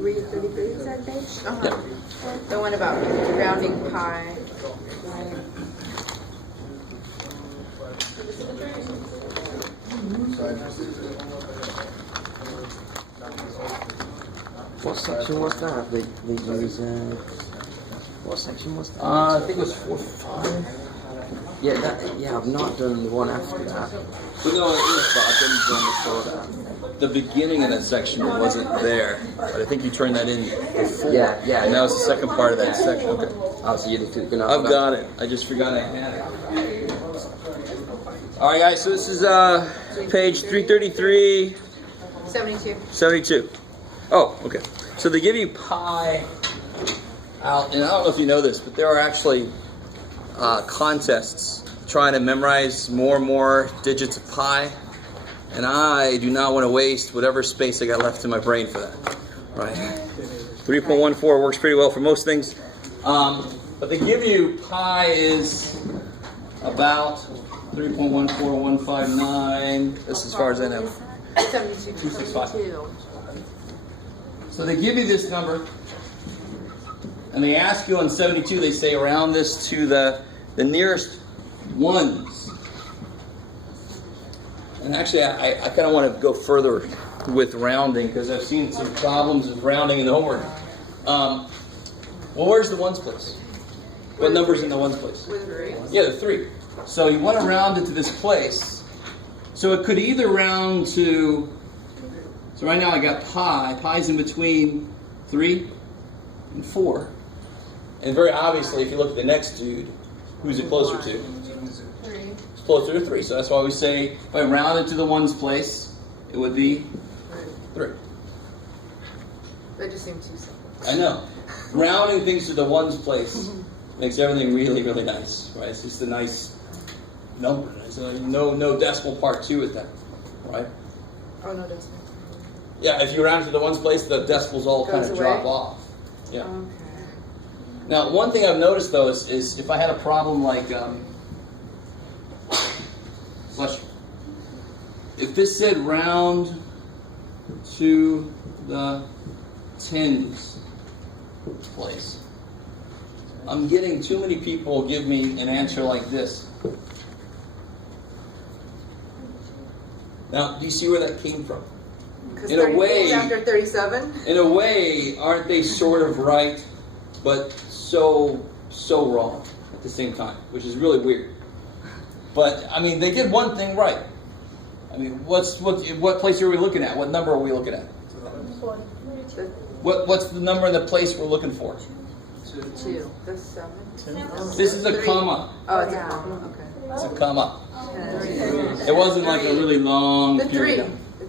333 is that page? Yeah. The one about rounding pi. What section was that? They use, what section was that? I think it was 4-5. Yeah, I've not done the one after that. But no, it is, but I've done before that. The beginning of that section wasn't there, but I think you turned that in before. Yeah. And that was the second part of that section. Okay. Oh, so you didn't know. I've got it. I just forgot I had it. All right, guys. So this is page 333. 72. Oh, okay. So they give you pi out, and I don't know if you know this, but there are actually contests trying to memorize more and more digits of pi, and I do not want to waste whatever space I got left in my brain for that. Right? 3.14 works pretty well for most things, but they give you pi is about 3.14159. This is as far as I know. 265. So they give you this number, and they ask you on 72, they say round this to the nearest ones. And actually, I kind of want to go further with rounding, because I've seen some problems with rounding in the homework. Well, where's the ones place? What number's in the ones place? Yeah, the 3. So you want to round it to this place. So it could either round to, so right now I got pi. Pi's in between 3 and 4. And very obviously, if you look at the next dude, who's it closer to? 3. It's closer to 3. So that's why we say, if I round it to the ones place, it would be 3. That just seems too simple. I know. Rounding things to the ones place makes everything really, really nice, right? It's just a nice number. So no decimal part to it then, right? Oh, no, decimal. Yeah, if you round it to the ones place, the decimals all kind of Goes drop away? off. Yeah. Okay. Now, one thing I've noticed though is if I had a problem like, bless you. If this said round to the tens place, I'm getting too many people give me an answer like this. Now, do you see where that came from? Because In a way- after 37? In a way, aren't they sort of right, but so wrong at the same time, which is really weird. But I mean, they did one thing right. I mean, what place are we looking at? What number are we looking at? What's the number in the place we're looking for? 2. That's 7. This is a 3. comma. Oh, it's a comma. Okay. It's a comma. It wasn't like a really long The 3. period. The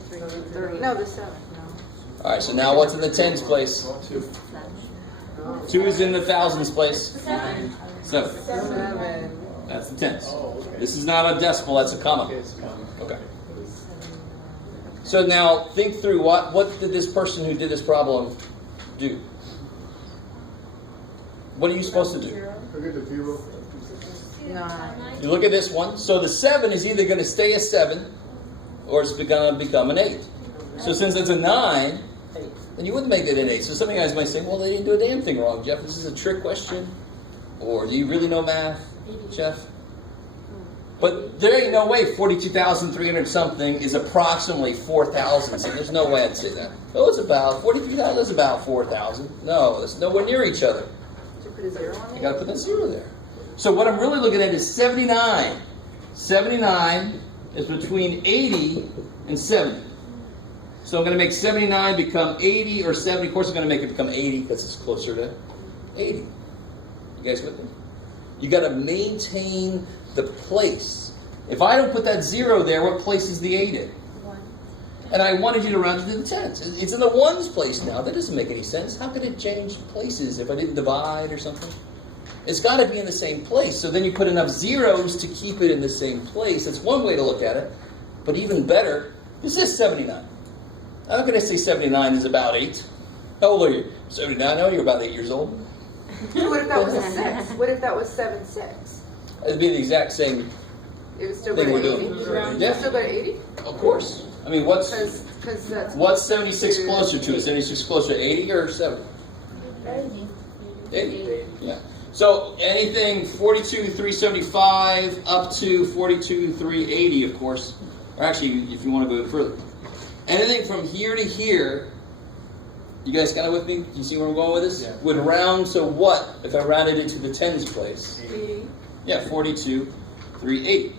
3. No, the 7. No. All right, so now what's in the tens place? 2 is in the thousands place. 7. 7. That's the tens. This is not a decimal, that's a comma. Okay. So now think through what did this person who did this problem do? What are you supposed to do? Forget the 0. 9. You look at this one. So the 7 is either going to stay a 7 or it's going to become an 8. So since it's a 9, then you wouldn't make it an 8. So some of you guys might say, well, they didn't do a damn thing wrong, Jeff. This is a trick question. Or do you really know math, Jeff? But there ain't no way 42,300 something is approximately 4,000. So there's no way I'd say that. Oh, it's about 43,000. That's about 4,000. No, it's nowhere near each other. Did you put a 0 on You it? got to put that 0 there. So what I'm really looking at is 79. 79 is between 80 and 70. So I'm going to make 79 become 80 or 70. Of course, I'm going to make it become 80 because it's closer to 80. You guys with me? You got to maintain the place. If I don't put that 0 there, what place is the 8 in? 1. And I wanted you to round it to the tens. It's in the ones place now. That doesn't make any sense. How could it change places if I didn't divide or something? It's got to be in the same place. So then you put enough zeros to keep it in the same place. That's one way to look at it. But even better, this is 79. How can I say 79 is about 8? How old are you? 79? No, you're about 8 years old. What if that was a 6? What if that was 7, 6? It'd be the exact same It would still go thing to we're 80? doing. It would still go to 80? Of course. I mean, what's... Because Because that's. What's 76 closer to? Is 76 closer to 80 or 70? 80. Yeah. So anything 42,375 up to 42,380, of course, or actually, if you want to go further, anything from here to here. You guys kind of with me? Do you see where I'm going with this? Yeah. Would round to what if I rounded it to the tens place? 80. Yeah, 42,380.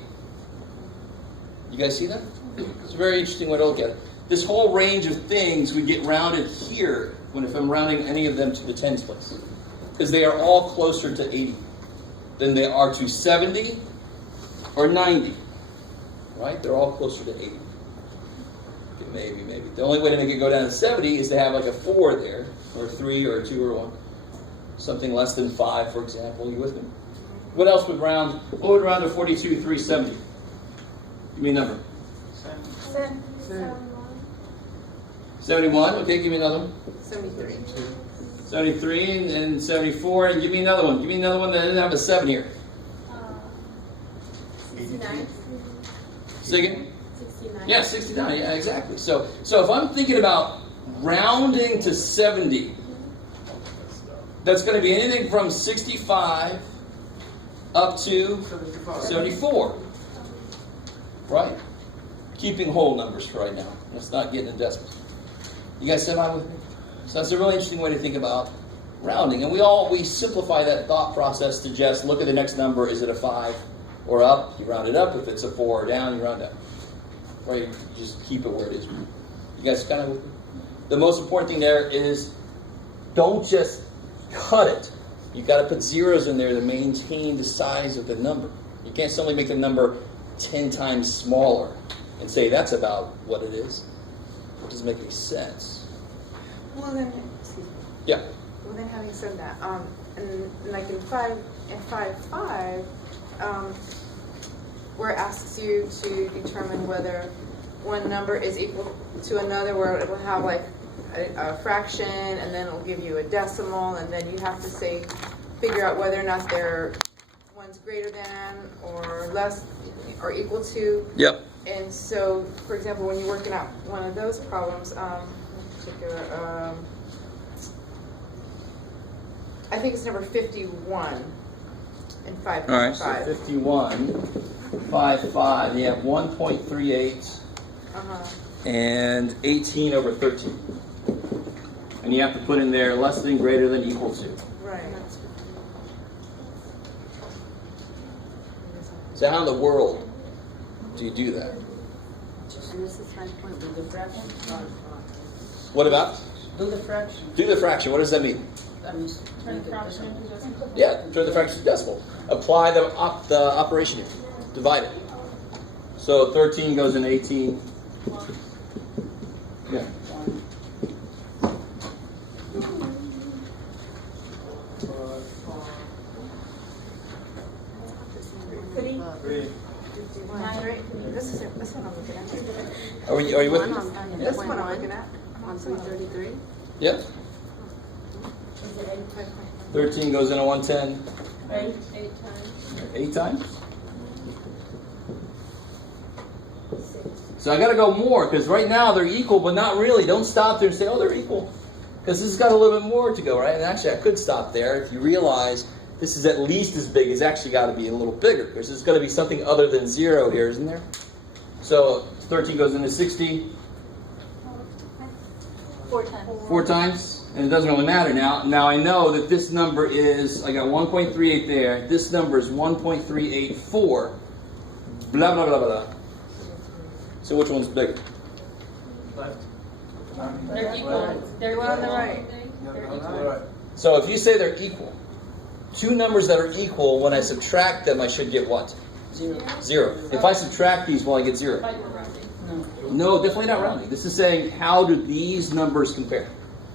You guys see that? It's a very interesting way to look at it. This whole range of things would get rounded here if I'm rounding any of them to the tens place. Because they are all closer to 80 than they are to 70 or 90. Right? They're all closer to 80. Okay, maybe. The only way to make it go down to 70 is to have like a 4 there, or 3, or 2, or 1. Something less than 5, for example. You with me? What else would round? What would round to 42,370? Give me a number. 71. Okay, give me another one. 73. 73 and 74. And give me another one. Give me another one that doesn't have a 7 here. 69. Say again? 69. Yeah, 69. Yeah, exactly. So if I'm thinking about rounding to 70, that's going to be anything from 65 up to 74. Right? Keeping whole numbers for right now. Let's not get into decimals. You guys semi with me? So that's a really interesting way to think about rounding. And we simplify that thought process to just look at the next number. Is it a 5 or up? You round it up. If it's a 4 or down, you round down. Right? You just keep it where it is. You guys kind of with me? The most important thing there is don't just cut it. You've got to put zeros in there to maintain the size of the number. You can't suddenly make the number 10 times smaller and say that's about what it is. It doesn't make any sense. Well then, excuse me. Yeah. Well then, having said that, and like in 5, where it asks you to determine whether one number is equal to another, where it will have like a fraction, and then it'll give you a decimal, and then you have to figure out whether or not one's greater than or less or equal to. Yep. And so, for example, when you're working out one of those problems, I think it's number 51 in 5.5. All right, so 51, 5, you have 1.38 and 18 over 13. And you have to put in there less than, greater than, equal to. Right. So how in the world do you do that? And this is 5 do the fraction. What about? Do the fraction. Do the fraction. What does that mean? That means turn the fraction into decimal. Yeah, turn the fraction to decimal. Apply the operation here. Divide it. So 13 goes into 18. Yeah. This one I'm looking at. Are you with me? This one I'm looking at. On 333. Yep. 13 goes into 110. 8 times. So I got to go more, because right now they're equal, but not really. Don't stop there and say, oh, they're equal. Because this has got a little bit more to go, right? And actually, I could stop there if you realize this is at least as big. It's actually got to be a little bigger, because there's got to be something other than 0 here, isn't there? So 13 goes into 60. 4 times. 4 times, and it doesn't really matter now. Now I know that this number is, I got 1.38 there. This number is 1.384. Blah, blah, blah, blah. So which one's bigger? They're equal. They're on the right. So if you say they're equal, two numbers that are equal, when I subtract them, I should get what? 0. If I subtract these, will I get 0? No, definitely not rounding. This is saying, how do these numbers compare?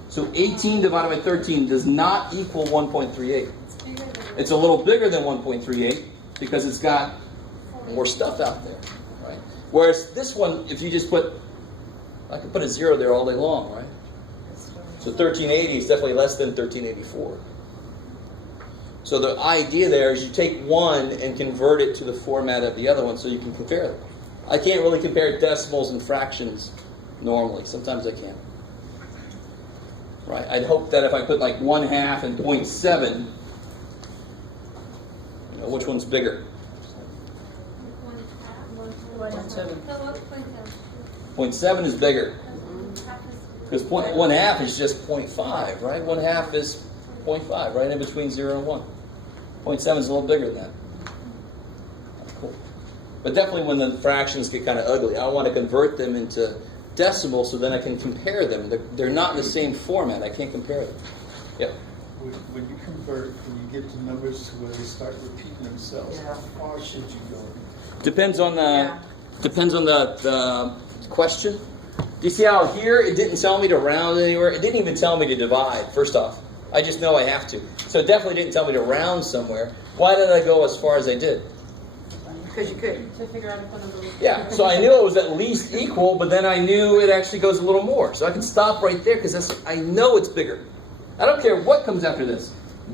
So 18 divided by 13 does not equal 1.38. It's a little bigger than 1.38 because it's got more stuff out there, right? Whereas this one, if you just put, I could put a 0 there all day long, right? So 1380 is definitely less than 1384. So the idea there is you take one and convert it to the format of the other one so you can compare them. I can't really compare decimals and fractions normally. Sometimes I can't. Right? I'd hope that if I put like 1/2 and 0.7, you know, which one's bigger? 0.7 is bigger. Because 1/2 is just 0.5, right? 1/2 is 0.5, right in between 0 and 1. 0.7 is a little bigger than that. Cool. But definitely when the fractions get kind of ugly, I want to convert them into decimal so then I can compare them. They're not in the same format. I can't compare them. Yep. When you convert, when you get to numbers to where they start repeating themselves, how far should you go? Depends on the question. Do you see how here it didn't tell me to round anywhere? It didn't even tell me to divide, first off. I just know I have to. So it definitely didn't tell me to round somewhere. Why did I go as far as I did? Because you could. To figure out if the number was. Yeah, so I knew it was at least equal, but then I knew it actually goes a little more. So I can stop right there because I know it's bigger. I don't care what comes after this.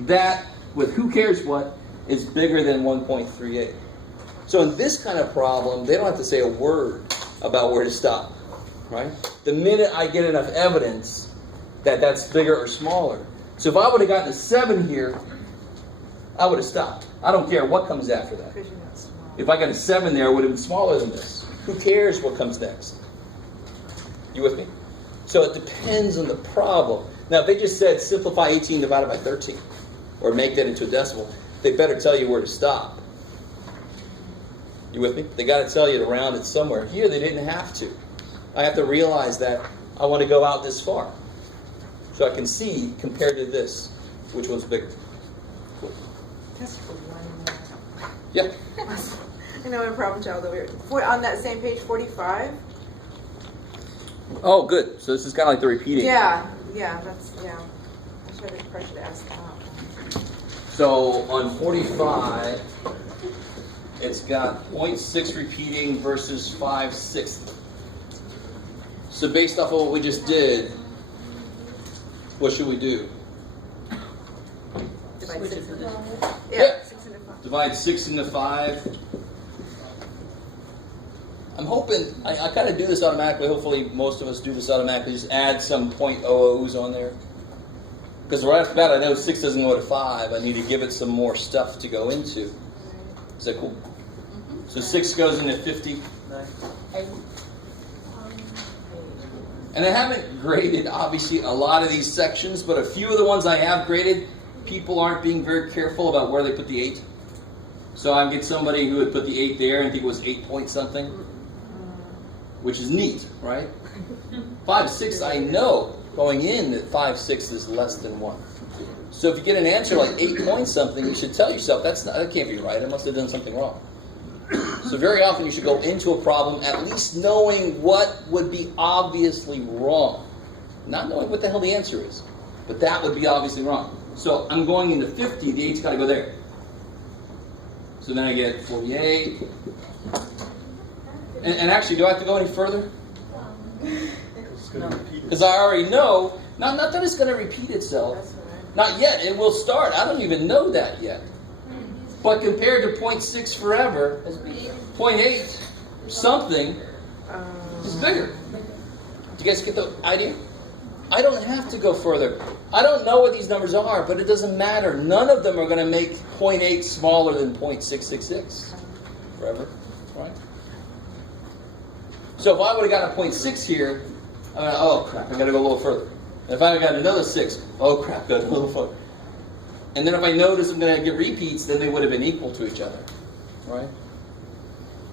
That, with who cares what, is bigger than 1.38. So in this kind of problem, they don't have to say a word about where to stop, right? The minute I get enough evidence that that's bigger or smaller. So if I would have gotten a 7 here, I would have stopped. I don't care what comes after that. Because you're not small. If I got a 7 there, it would have been smaller than this. Who cares what comes next? You with me? So it depends on the problem. Now, if they just said simplify 18 divided by 13, or make that into a decimal, they better tell you where to stop. You with me? They got to tell you to round it somewhere. Here, they didn't have to. I have to realize that I want to go out this far. So I can see, compared to this, which one's bigger. Cool. That's for one. Yep. I know, a problem child over here. On that same page, 45. Oh, good. So this is kind of like the repeating. Yeah. I should have pressure to ask that. So on 45, it's got 0.6 repeating versus 5/6. So based off of what we just did, what should we do? Divide Switch 6 it to into this. Yeah. 6 into 5. Divide 6 into 5. I'm hoping, I kind of do this automatically. Hopefully most of us do this automatically. Just add some .00s on there. Because right off the bat, I know 6 doesn't go to 5. I need to give it some more stuff to go into. Is that cool? Mm-hmm. So 6 goes into 50. And I haven't graded, obviously, a lot of these sections, but a few of the ones I have graded, people aren't being very careful about where they put the 8. So I get somebody who would put the 8 there and think it was 8 point something, which is neat, right? 5/6, I know going in that 5/6 is less than 1. So if you get an answer like 8 point something, you should tell yourself that can't be right. I must have done something wrong. So very often you should go into a problem at least knowing what would be obviously wrong. Not knowing what the hell the answer is. But that would be obviously wrong. So I'm going into 50, the 8's got to go there. So then I get 48. And actually, do I have to go any further? It's going to repeat Because I already know, not that it's going to repeat itself. That's right. Not yet. It will start. I don't even know that yet. But compared to 0.6 forever, 0.8 something is bigger. Do you guys get the idea? I don't have to go further. I don't know what these numbers are, but it doesn't matter. None of them are going to make 0.8 smaller than 0.666 forever, right? So if I would have got a 0.6 here, oh crap, I got to go a little further. And if I got another 6, oh crap, got a little further. And then if I notice I'm going to get repeats, then they would have been equal to each other, right?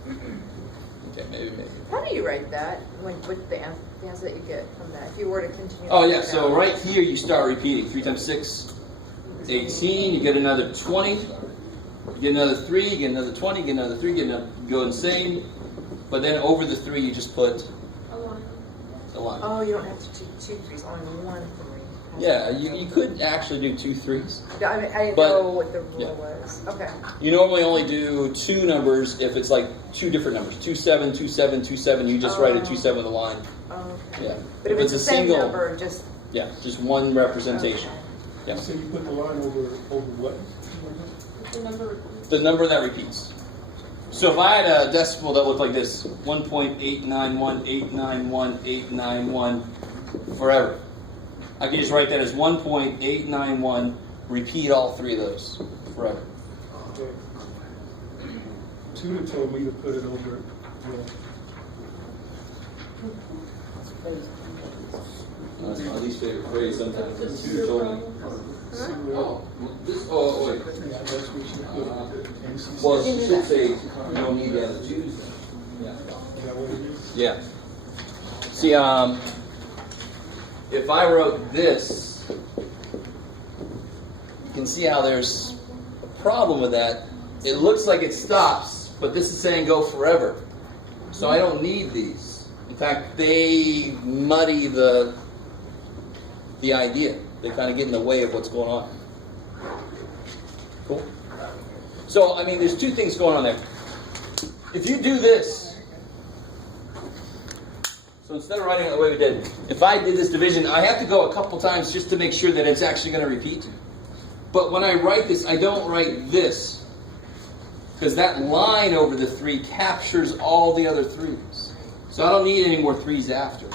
Okay, maybe. How do you write that? With the answer that you get from that, if you were to continue. Oh yeah, so right here you start repeating. 3 times 6, 18. You get another 20. You get another 3. You get another 20. You get another 3. You go insane. But then over the 3, you just put a line. Oh, you don't have to do 2 3s, only 1 3. Yeah, you could actually do 2 3s. I didn't But- know what the rule yeah. was. Okay. You normally only do 2 numbers if it's like 2 different numbers. 2 7, 2 7, 2 7. You just write a 2 7 with a line. Oh, okay. Yeah. But if it's the a same single, number, just. yeah, just one representation. Yeah. So you put the line over what? The number. The number that repeats. So if I had a decimal that looked like this, 1.891891891891 forever, I could just write that as 1.891, repeat all three of those forever. Okay. Tutor told me to put it over. That's my least favorite phrase sometimes. Tutor told me. Oh, this, wait. Yeah, that's what she put it. And she said, Well, she should say you don't need the other twos. Yeah. is that what it is? Yeah. See, if I wrote this, you can see how there's a problem with that. It looks like it stops, but this is saying go forever. So I don't need these. In fact, they muddy the idea. They kind of get in the way of what's going on. Cool? So, I mean, there's two things going on there. If you do this, so instead of writing it the way we did, if I did this division, I have to go a couple times just to make sure that it's actually going to repeat. But when I write this, I don't write this, because that line over the 3 captures all the other 3s. So I don't need any more 3s after.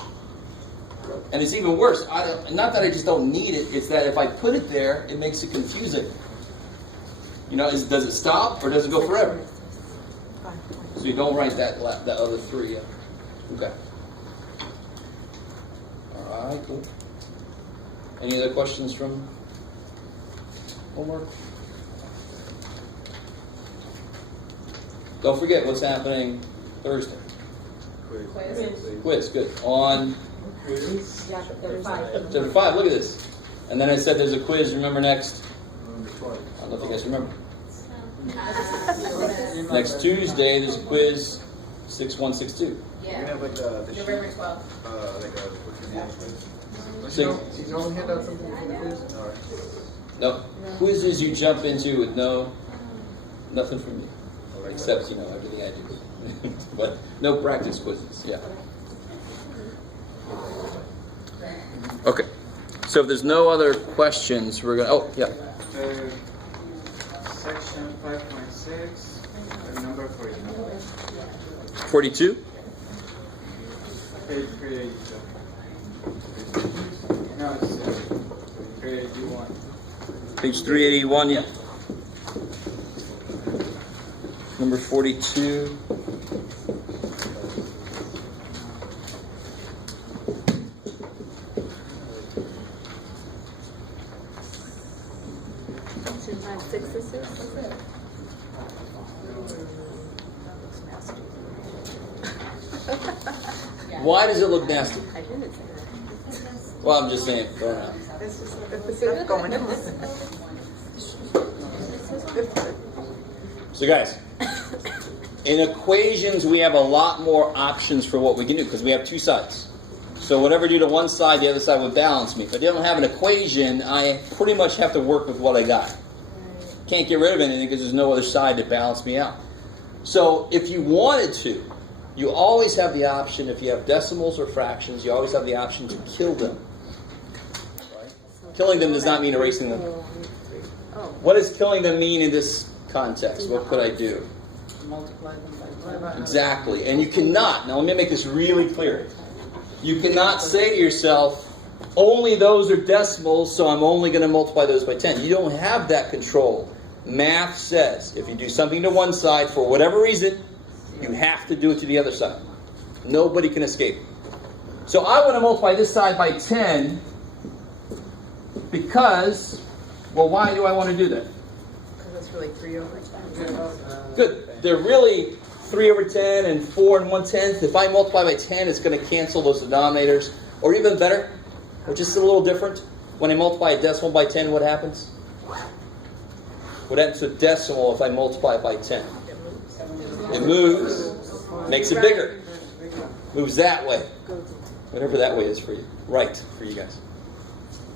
And it's even worse. Not that I just don't need it, it's that if I put it there, it makes it confusing. You know, does it stop or does it go forever? So you don't write that other 3 yet. Okay. All right, cool. Any other questions from homework? Don't forget what's happening Thursday. Quiz, good. On September 5, look at this. And then I said there's a quiz, remember next? I don't know if you guys remember. Next Tuesday, there's a quiz, 6162. Yeah. We have like the November 12th. So, She's only hand out something for the quiz? Alright. no, quizzes you jump into with nothing from me. Except, you know, everything I do. But no practice quizzes, yeah. Okay. So if there's no other questions, we're going to... Oh, yeah. Section 5.6, number 42. 42? Page 382. No, it's 381. Page 381, yeah. Number 42. Why does it look nasty? I didn't say Well, I'm just saying, throw it out. that. This is stuff going on. So guys, in equations we have a lot more options for what we can do because we have 2 sides. So whatever I do to one side, the other side would balance me. If I don't have an equation, I pretty much have to work with what I got. Can't get rid of anything because there's no other side to balance me out. So if you wanted to, you always have the option, if you have decimals or fractions, you always have the option to kill them. Right? Killing them does not mean erasing them. What does killing them mean in this context? What could I do? Multiply them by 10. Exactly. And you cannot, now let me make this really clear. You cannot say to yourself, only those are decimals, so I'm only going to multiply those by 10. You don't have that control. Math says if you do something to one side for whatever reason, you have to do it to the other side. Nobody can escape. So I want to multiply this side by 10 because, well, why do I want to do that? Because it's really 3 over 10. Good. They're really 3 over 10 and 4 and 1/10. If I multiply by 10, it's going to cancel those denominators. Or even better, or just a little different, when I multiply a decimal by 10, what happens? What happens to a decimal if I multiply it by 10? It moves, makes it bigger. Moves that way. Whatever that way is for you. Right, for you guys.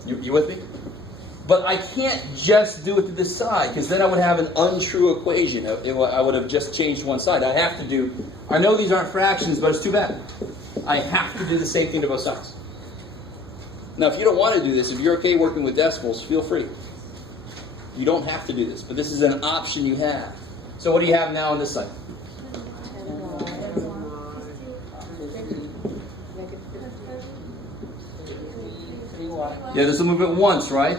You with me? But I can't just do it to this side, because then I would have an untrue equation. I would have just changed one side. I have to do, I know these aren't fractions, but it's too bad. I have to do the same thing to both sides. Now, if you don't want to do this, if you're okay working with decimals, feel free. You don't have to do this, but this is an option you have. So what do you have now on this side? Yeah, this will move it once, right?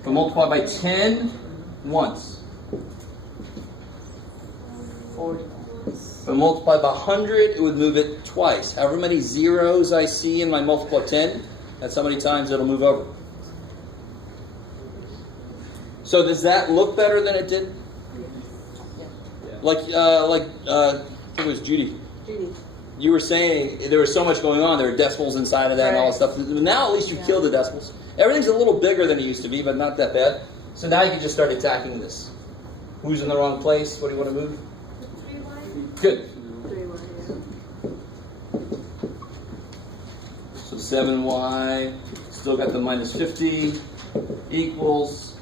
If I multiply by 10, once. 40. If I multiply by 100, it would move it twice. However many zeros I see in my multiple of 10, that's how many times it'll move over. So does that look better than it did? Like I think it was Judy. You were saying there was so much going on. There were decimals inside of that and all that stuff. Now at least you've killed the decimals. Everything's a little bigger than it used to be, but not that bad. So now you can just start attacking this. Who's in the wrong place? What do you want to move? Good. So 7y, still got the minus 50, equals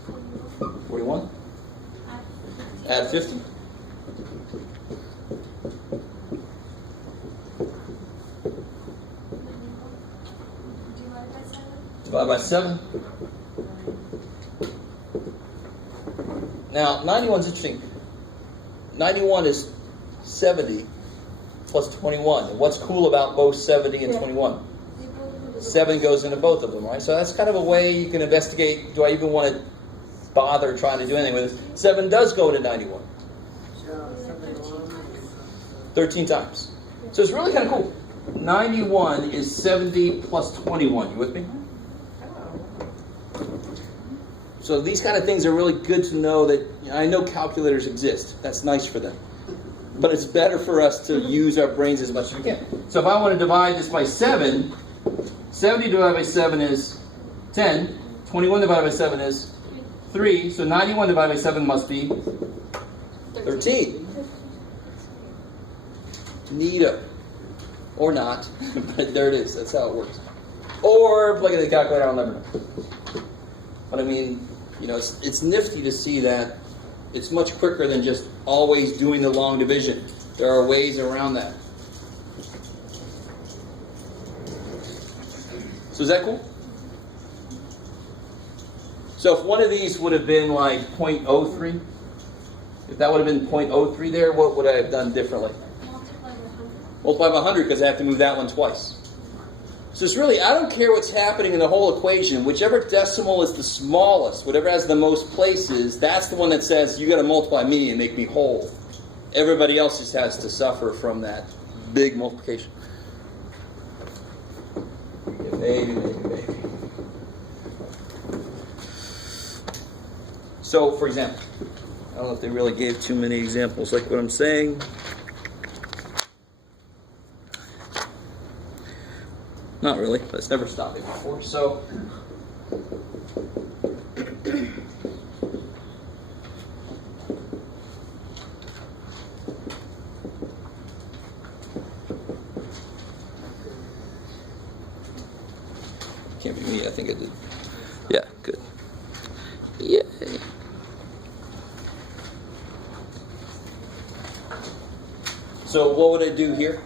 41. Add 50. Divide by 7. Now, 91 is interesting. 91 is 70 plus 21. And what's cool about both 70 and 21? 7 goes into both of them, right? So that's kind of a way you can investigate, do I even want to bother trying to do anything with it? 7 does go into 91. 13 times. So it's really kind of cool. 91 is 70 plus 21. You with me? So these kind of things are really good to know that, I know calculators exist. That's nice for them. But it's better for us to use our brains as much as we can. So if I want to divide this by 7, 70 divided by 7 is 10. 21 divided by 7 is 3. So 91 divided by 7 must be 13. Neato. Or not. But there it is. That's how it works. Or plug it in the calculator, I'll never know. But I mean, it's nifty to see that it's much quicker than just always doing the long division. There are ways around that. So is that cool? So if one of these would have been like 0.03, if that would have been 0.03 there, what would I have done differently? Multiply by 100 because I have to move that one twice. So it's really, I don't care what's happening in the whole equation. Whichever decimal is the smallest, whatever has the most places, that's the one that says, you got to multiply me and make me whole. Everybody else just has to suffer from that big multiplication. Maybe. So, for example, I don't know if they really gave too many examples like what I'm saying. Not really, but it's never stopped me before. So, can't be me, I think I did. Yeah, good. Yay. So, what would I do here?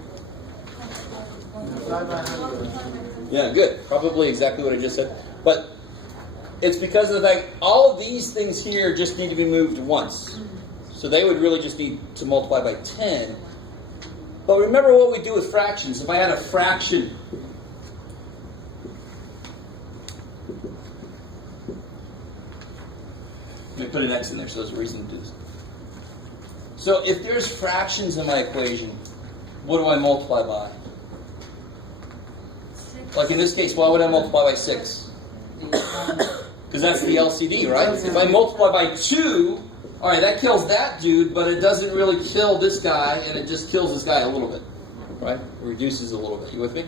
Yeah, good. Probably exactly what I just said. But it's because of the fact all of these things here just need to be moved once. So they would really just need to multiply by 10. But remember what we do with fractions. If I had a fraction, let me put an X in there so there's a reason to do this. So if there's fractions in my equation, what do I multiply by? Like in this case, why would I multiply by 6? Because that's the LCD, right? If I multiply by 2, all right, that kills that dude, but it doesn't really kill this guy, and it just kills this guy a little bit, right? It reduces a little bit. You with me?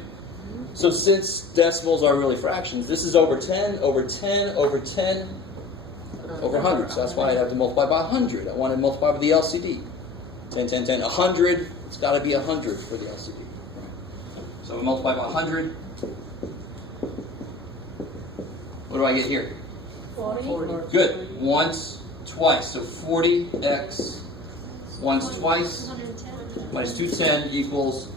So since decimals are really fractions, this is over 10, over 10, over 10, over 100. So that's why I'd have to multiply by 100. I want to multiply by the LCD. 10, 10, 10, 100. It's got to be 100 for the LCD. So we multiply by 100. What do I get here? 40. Good. Once, twice. So 40x once, twice, minus 210 equals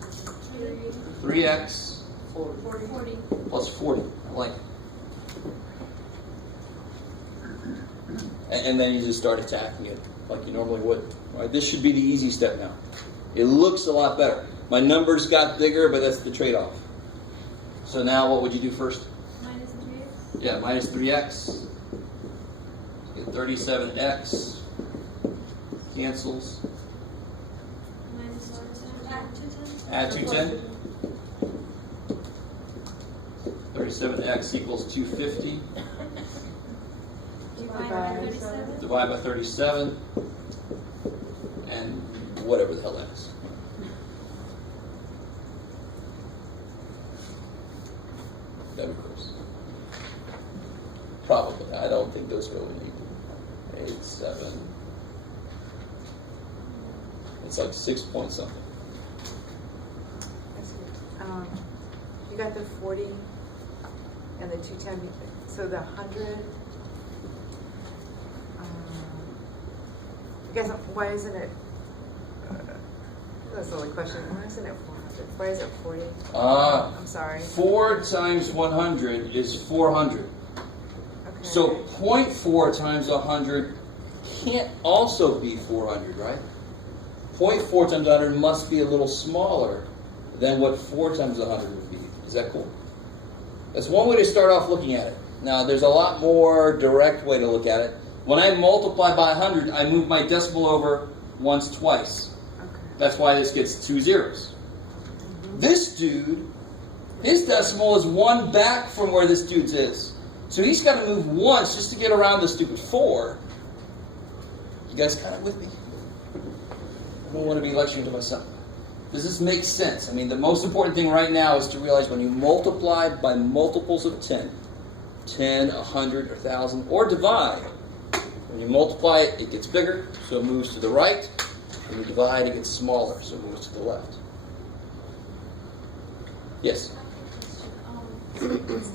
3x 40. plus 40. I like it. And then you just start attacking it like you normally would. All right, this should be the easy step now. It looks a lot better. My numbers got bigger, but that's the trade-off. So now what would you do first? Yeah, minus 3x. You get 37x. Cancels. Add 210. 37x equals 250. Divide by 37. And whatever the hell that is. That'd be gross. Probably. I don't think those go in 8, 7. It's like 6 point something. You got the 40 and the 210, so the 100. I guess, why isn't it, that's the only question, why isn't it 400? Why is it 40? I'm sorry. 4 times 100 is 400. Okay. So 0.4 times 100 can't also be 400, right? 0.4 times 100 must be a little smaller than what 4 times 100 would be. Is that cool? That's one way to start off looking at it. Now, there's a lot more direct way to look at it. When I multiply by 100, I move my decimal over once, twice. Okay. That's why this gets 2 zeros. This dude, his decimal is 1 back from where this dude's is. So he's got to move once just to get around the stupid 4. You guys kind of with me? I don't want to be lecturing to myself. Does this make sense? I mean, the most important thing right now is to realize when you multiply by multiples of 10, 100, or 1,000, or divide, when you multiply it, it gets bigger, so it moves to the right. When you divide, it gets smaller, so it moves to the left. Yes? The times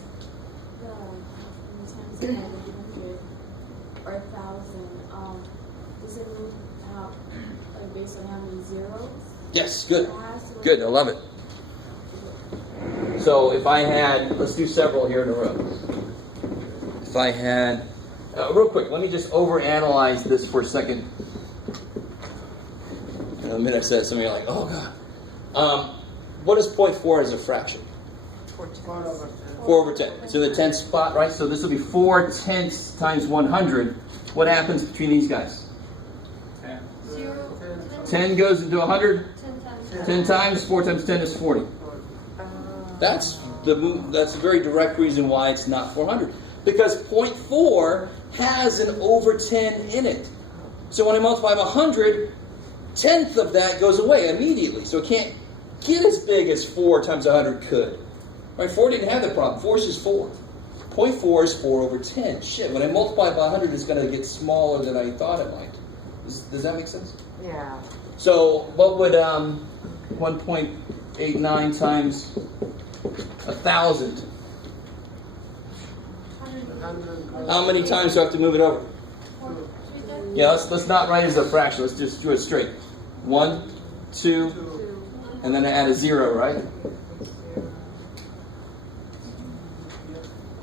100 or 1,000, does it move out based on how many zeros? Yes, good. Good, I love it. So if I had, let's do several here in a row. If I had, real quick, let me just overanalyze this for a second. In a minute I said something, you're like, oh God. What is 0.4 as a fraction? 4 4 over 10. It's in the 10th spot, right? So this will be 4 tenths times 100. What happens between these guys? 10 goes into 100. 10 times 4 times 10 is 40. That's a very direct reason why it's not 400. Because 0.4 has an over 10 in it. So when I multiply by 100, 1/10 of that goes away immediately. So it can't get as big as 4 times 100 could. Right? 4 didn't have that problem. 4 is just 4. 0.4 is 4 over 10. Shit, when I multiply by 100, it's going to get smaller than I thought it might. Does that make sense? Yeah. So what would 1.89 times 1,000? How many times do I have to move it over? Yeah, let's not write it as a fraction. Let's just do it straight. 1, 2, and then I add a 0, right?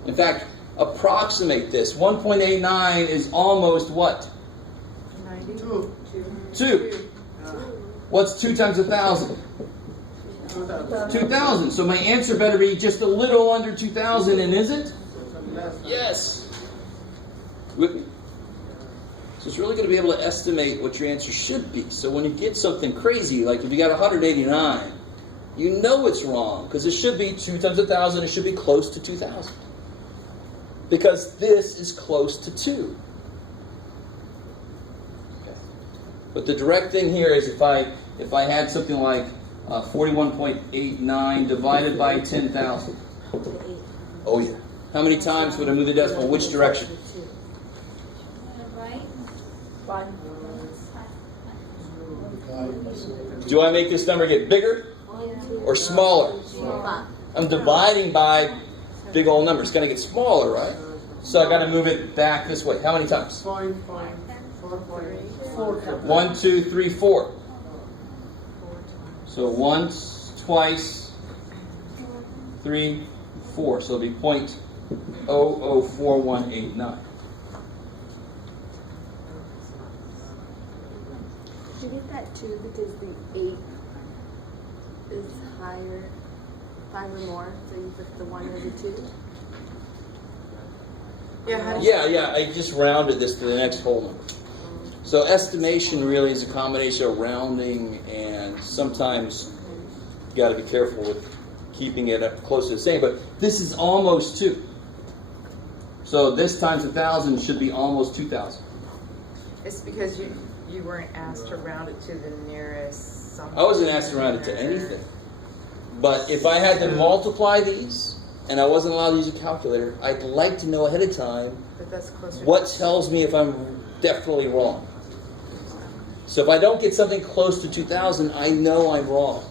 In fact, approximate this. 1.89 is almost what? 92. 2. What's 2 times 1,000? 2,000. So my answer better be just a little under 2,000, and is it? Yes. With me. So it's really going to be able to estimate what your answer should be. So when you get something crazy, like if you got 189, you know it's wrong, because it should be 2 times 1,000, it should be close to 2,000. Because this is close to 2. Okay. But the direct thing here is if I had something like 41.89 divided by 10,000. Oh yeah. How many times would I move the decimal? Which direction? Right. Do I make this number get bigger or smaller? I'm dividing by big old numbers. It's going to get smaller, right? So I got to move it back this way. How many times? 1, 2, 3, 4. So once, twice, 3, 4. So it'll be 0.004189. Did you get that too because the 8 is higher, 5 or more, so you put the 1 or the 2? Yeah, how did you? Yeah, I just rounded this to the next whole number. So estimation really is a combination of rounding, and sometimes you got to be careful with keeping it up close to the same. But this is almost 2. So this times 1,000 should be almost 2,000. It's because you weren't asked to round it to the nearest something. I wasn't asked to round it to anything. But if I had to multiply these, and I wasn't allowed to use a calculator, I'd like to know ahead of time But that's closer. what tells me if I'm definitely wrong. So if I don't get something close to 2,000, I know I'm wrong.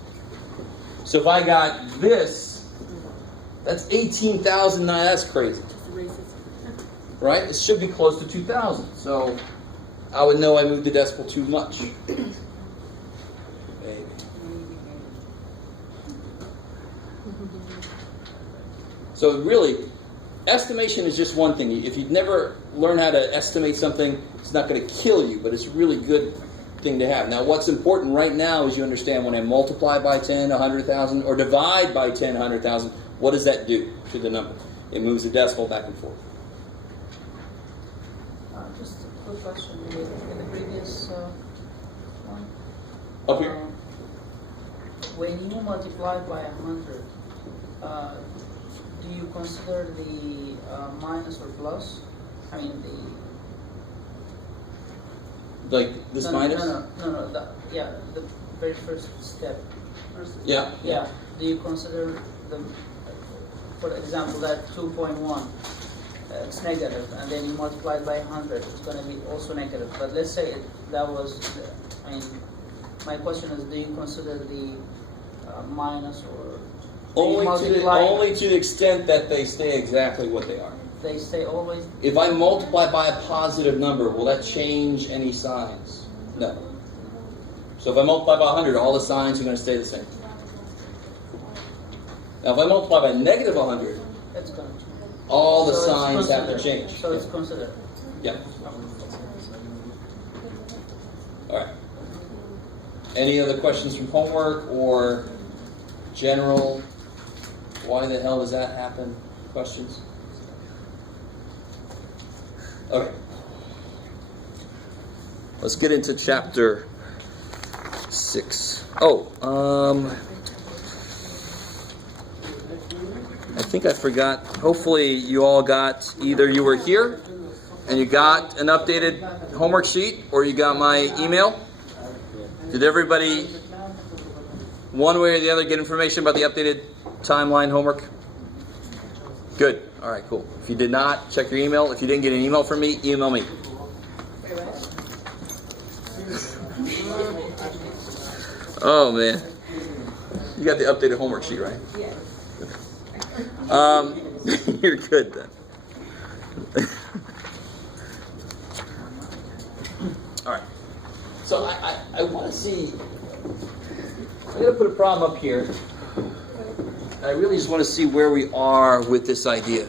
So if I got this, that's 18,009. That's crazy, right? It should be close to 2,000. So I would know I moved the decimal too much. Maybe. So really, estimation is just one thing. If you've never learned how to estimate something, it's not going to kill you, but it's a really good thing to have. Now, what's important right now is you understand when I multiply by 10, 100,000, or divide by 10, 100,000, what does that do to the number? It moves the decimal back and forth. Just a quick question in the previous one. Up here. When you multiply by 100, do you consider the minus or plus? I mean Like this minus? No. The very first step. Yeah. Yeah. Do you consider for example, that 2.1? It's negative, and then you multiply it by 100. It's going to be also negative. But let's say that was. I mean, my question is: do you consider the minus or Only to the extent that they stay exactly what they are. They stay always. If I multiply by a positive number, will that change any signs? No. So if I multiply by 100, all the signs are going to stay the same. Now if I multiply by negative 100, It's going to change. all the So it's signs have to considered. change. So it's considered. Yeah. All right. Any other questions from homework or general? Why the hell does that happen? Questions? Okay. Let's get into chapter 6. I think I forgot. Hopefully you all got, either you were here and you got an updated homework sheet or you got my email. Did everybody, one way or the other, get information about the updated timeline homework? Good. All right, cool. If you did not, check your email. If you didn't get an email from me, email me. Oh, man. You got the updated homework sheet, right? Yes. You're good then. All right. So I want to see. I'm going to put a problem up here. I really just want to see where we are with this idea.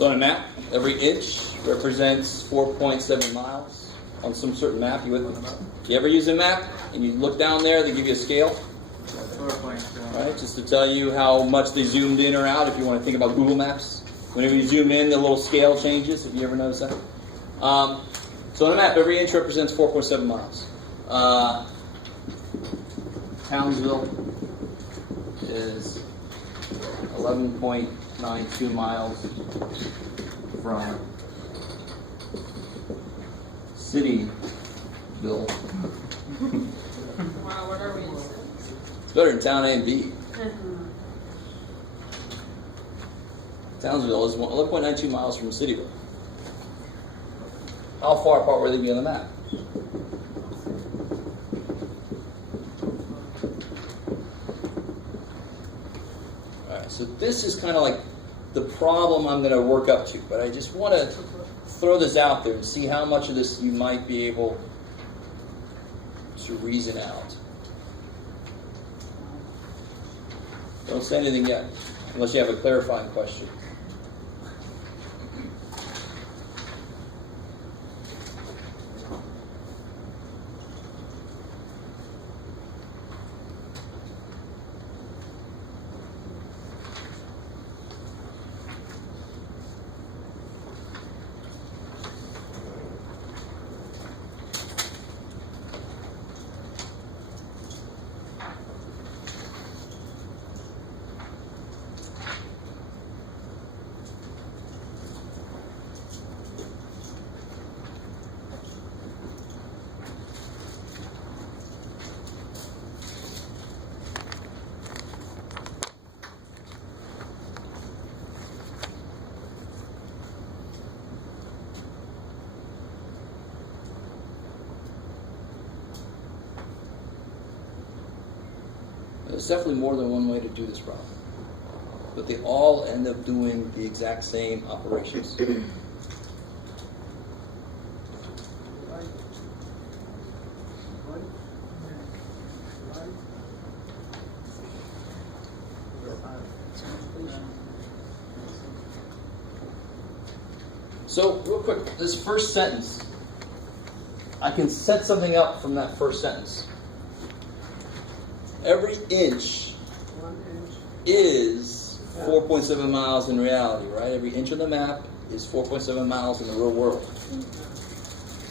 So on a map, every inch represents 4.7 miles on some certain map. You ever use a map and you look down there, they give you a scale, 4.7. right? Just to tell you how much they zoomed in or out. If you want to think about Google Maps, whenever you zoom in, the little scale changes. Have you ever noticed that? So on a map, every inch represents 4.7 miles. Townsville is 11.92 miles from Cityville. Wow, what are we in? It's better than Town A and B. Townsville is 11.92 miles from Cityville. How far apart will they be on the map? Alright, so this is kind of like the problem I'm going to work up to, but I just want to throw this out there and see how much of this you might be able to reason out. Don't say anything yet, unless you have a clarifying question. There's definitely more than one way to do this problem, but they all end up doing the exact same operations. So, real quick, this first sentence, I can set something up from that first sentence. Every inch is 4.7 miles in reality, right? Every inch on the map is 4.7 miles in the real world.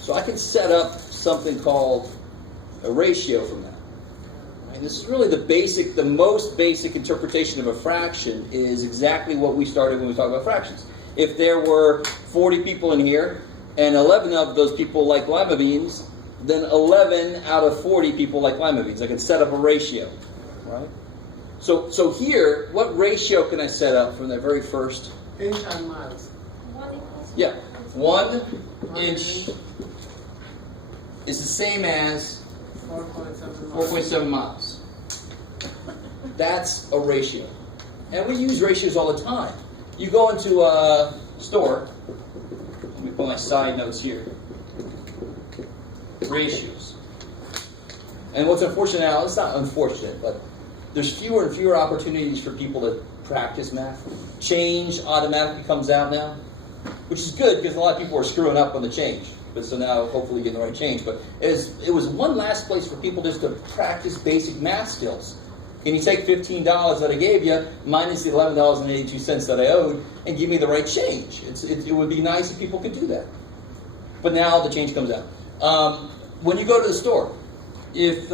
So I can set up something called a ratio from that. And this is really the most basic interpretation of a fraction is exactly what we started when we talked about fractions. If there were 40 people in here, and 11 of those people like lima beans, then 11 out of 40 people like lima beans. I can set up a ratio, right? So here, what ratio can I set up from the very first? Inch on miles. Yeah, 1 inch is the same as 4.7 miles. That's a ratio. And we use ratios all the time. You go into a store, let me put my side notes here. Ratios. And what's unfortunate now, it's not unfortunate, but there's fewer and fewer opportunities for people to practice math. Change automatically comes out now, which is good because a lot of people are screwing up on the change. But so now hopefully getting the right change. But it was one last place for people just to practice basic math skills. Can you take $15 that I gave you minus the $11.82 that I owed and give me the right change? It would be nice if people could do that. But now the change comes out. When you go to the store, if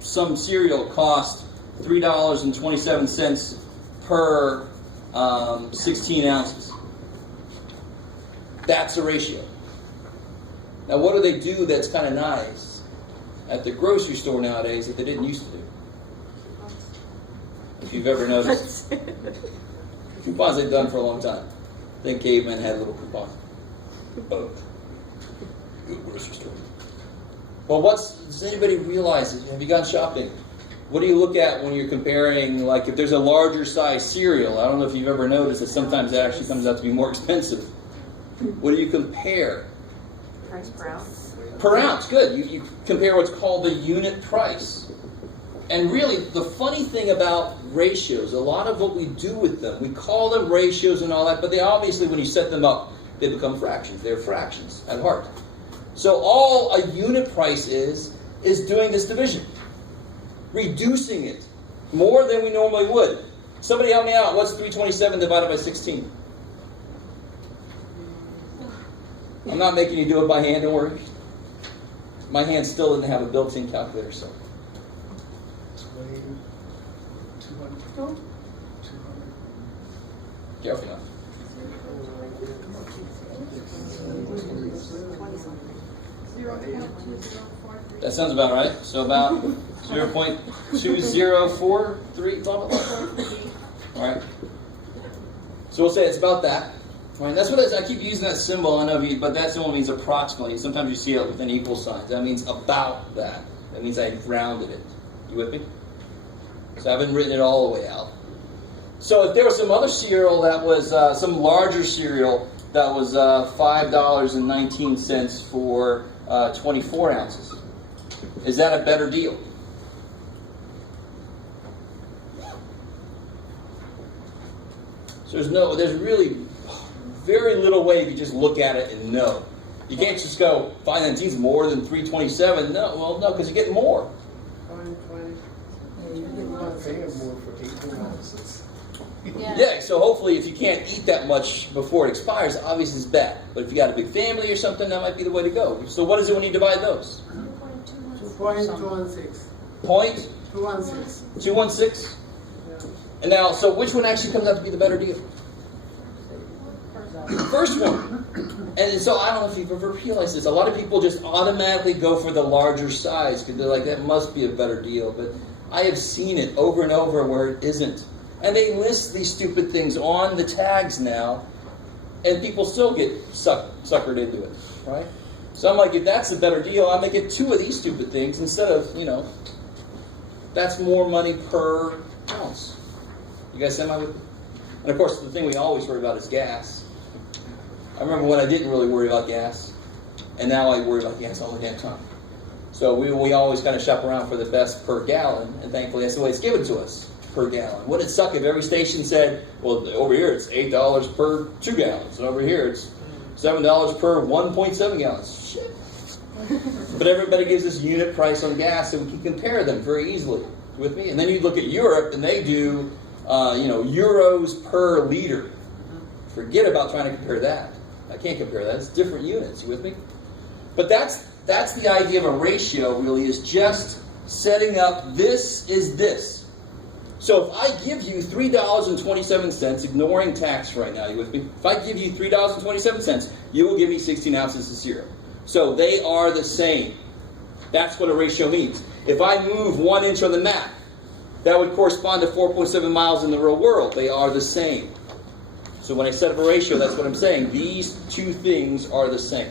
some cereal costs $3.27 per 16 ounces, that's a ratio. Now, what do they do that's kind of nice at the grocery store nowadays that they didn't used to do? If you've ever noticed. Coupons they've done for a long time. I think cavemen had little coupons. Both. Good grocery store. Well, does anybody realize it? Have you gone shopping? What do you look at when you're comparing, like if there's a larger size cereal? I don't know if you've ever noticed that sometimes it actually comes out to be more expensive. What do you compare? Price per ounce. Per ounce, good. You compare what's called the unit price. And really, the funny thing about ratios, a lot of what we do with them, we call them ratios and all that, but they obviously, when you set them up, they become fractions. They're fractions at heart. So all a unit price is doing this division. Reducing it more than we normally would. Somebody help me out. What's 327 divided by 16? I'm not making you do it by hand, don't worry. My hand still didn't have a built-in calculator, so. 200. Careful now. That sounds about right. So about 0.2043, blah, blah, blah. All right. So we'll say it's about that. All right. That's what I keep using that symbol. I know, but that only means approximately. Sometimes you see it with an equal sign. That means about that. That means I rounded it. You with me? So I haven't written it all the way out. So if there was some other cereal that was some larger cereal that was $5.19 for 24 ounces. Is that a better deal? So there's really very little way if you just look at it and know. You can't just go, $5.19 is more than $3.27. No, because you get more. You're not paying more for 18 ounces. Yeah, so hopefully if you can't eat that much before it expires, obviously it's bad. But if you got a big family or something, that might be the way to go. So what is it when you divide those? 2.216. Point 216. 216? Yeah. And now, so which one actually comes out to be the better deal? The first one. And so I don't know if you've ever realized this. A lot of people just automatically go for the larger size because they're like, that must be a better deal. But I have seen it over and over where it isn't. And they list these stupid things on the tags now, and people still get suckered into it, right? So I'm like, if that's a better deal, I'm going to get 2 of these stupid things instead of, that's more money per ounce. You guys see my with me? And of course, the thing we always worry about is gas. I remember when I didn't really worry about gas, and now I worry about gas all the damn time. So we always kind of shop around for the best per gallon, and thankfully that's the way it's given to us, per gallon. Wouldn't it suck if every station said, well, over here it's $8 per 2 gallons, and over here it's $7 per 1.7 gallons. Shit. But everybody gives us unit price on gas, and we can compare them very easily. You with me? And then you look at Europe, and they do, euros per liter. Forget about trying to compare that. I can't compare that. It's different units. You with me? But that's the idea of a ratio, really, is just setting up this is this. So if I give you $3.27, ignoring tax right now, you with me? If I give you $3.27, you will give me 16 ounces of syrup. So they are the same. That's what a ratio means. If I move 1 inch on the map, that would correspond to 4.7 miles in the real world. They are the same. So when I set up a ratio, that's what I'm saying. These 2 things are the same.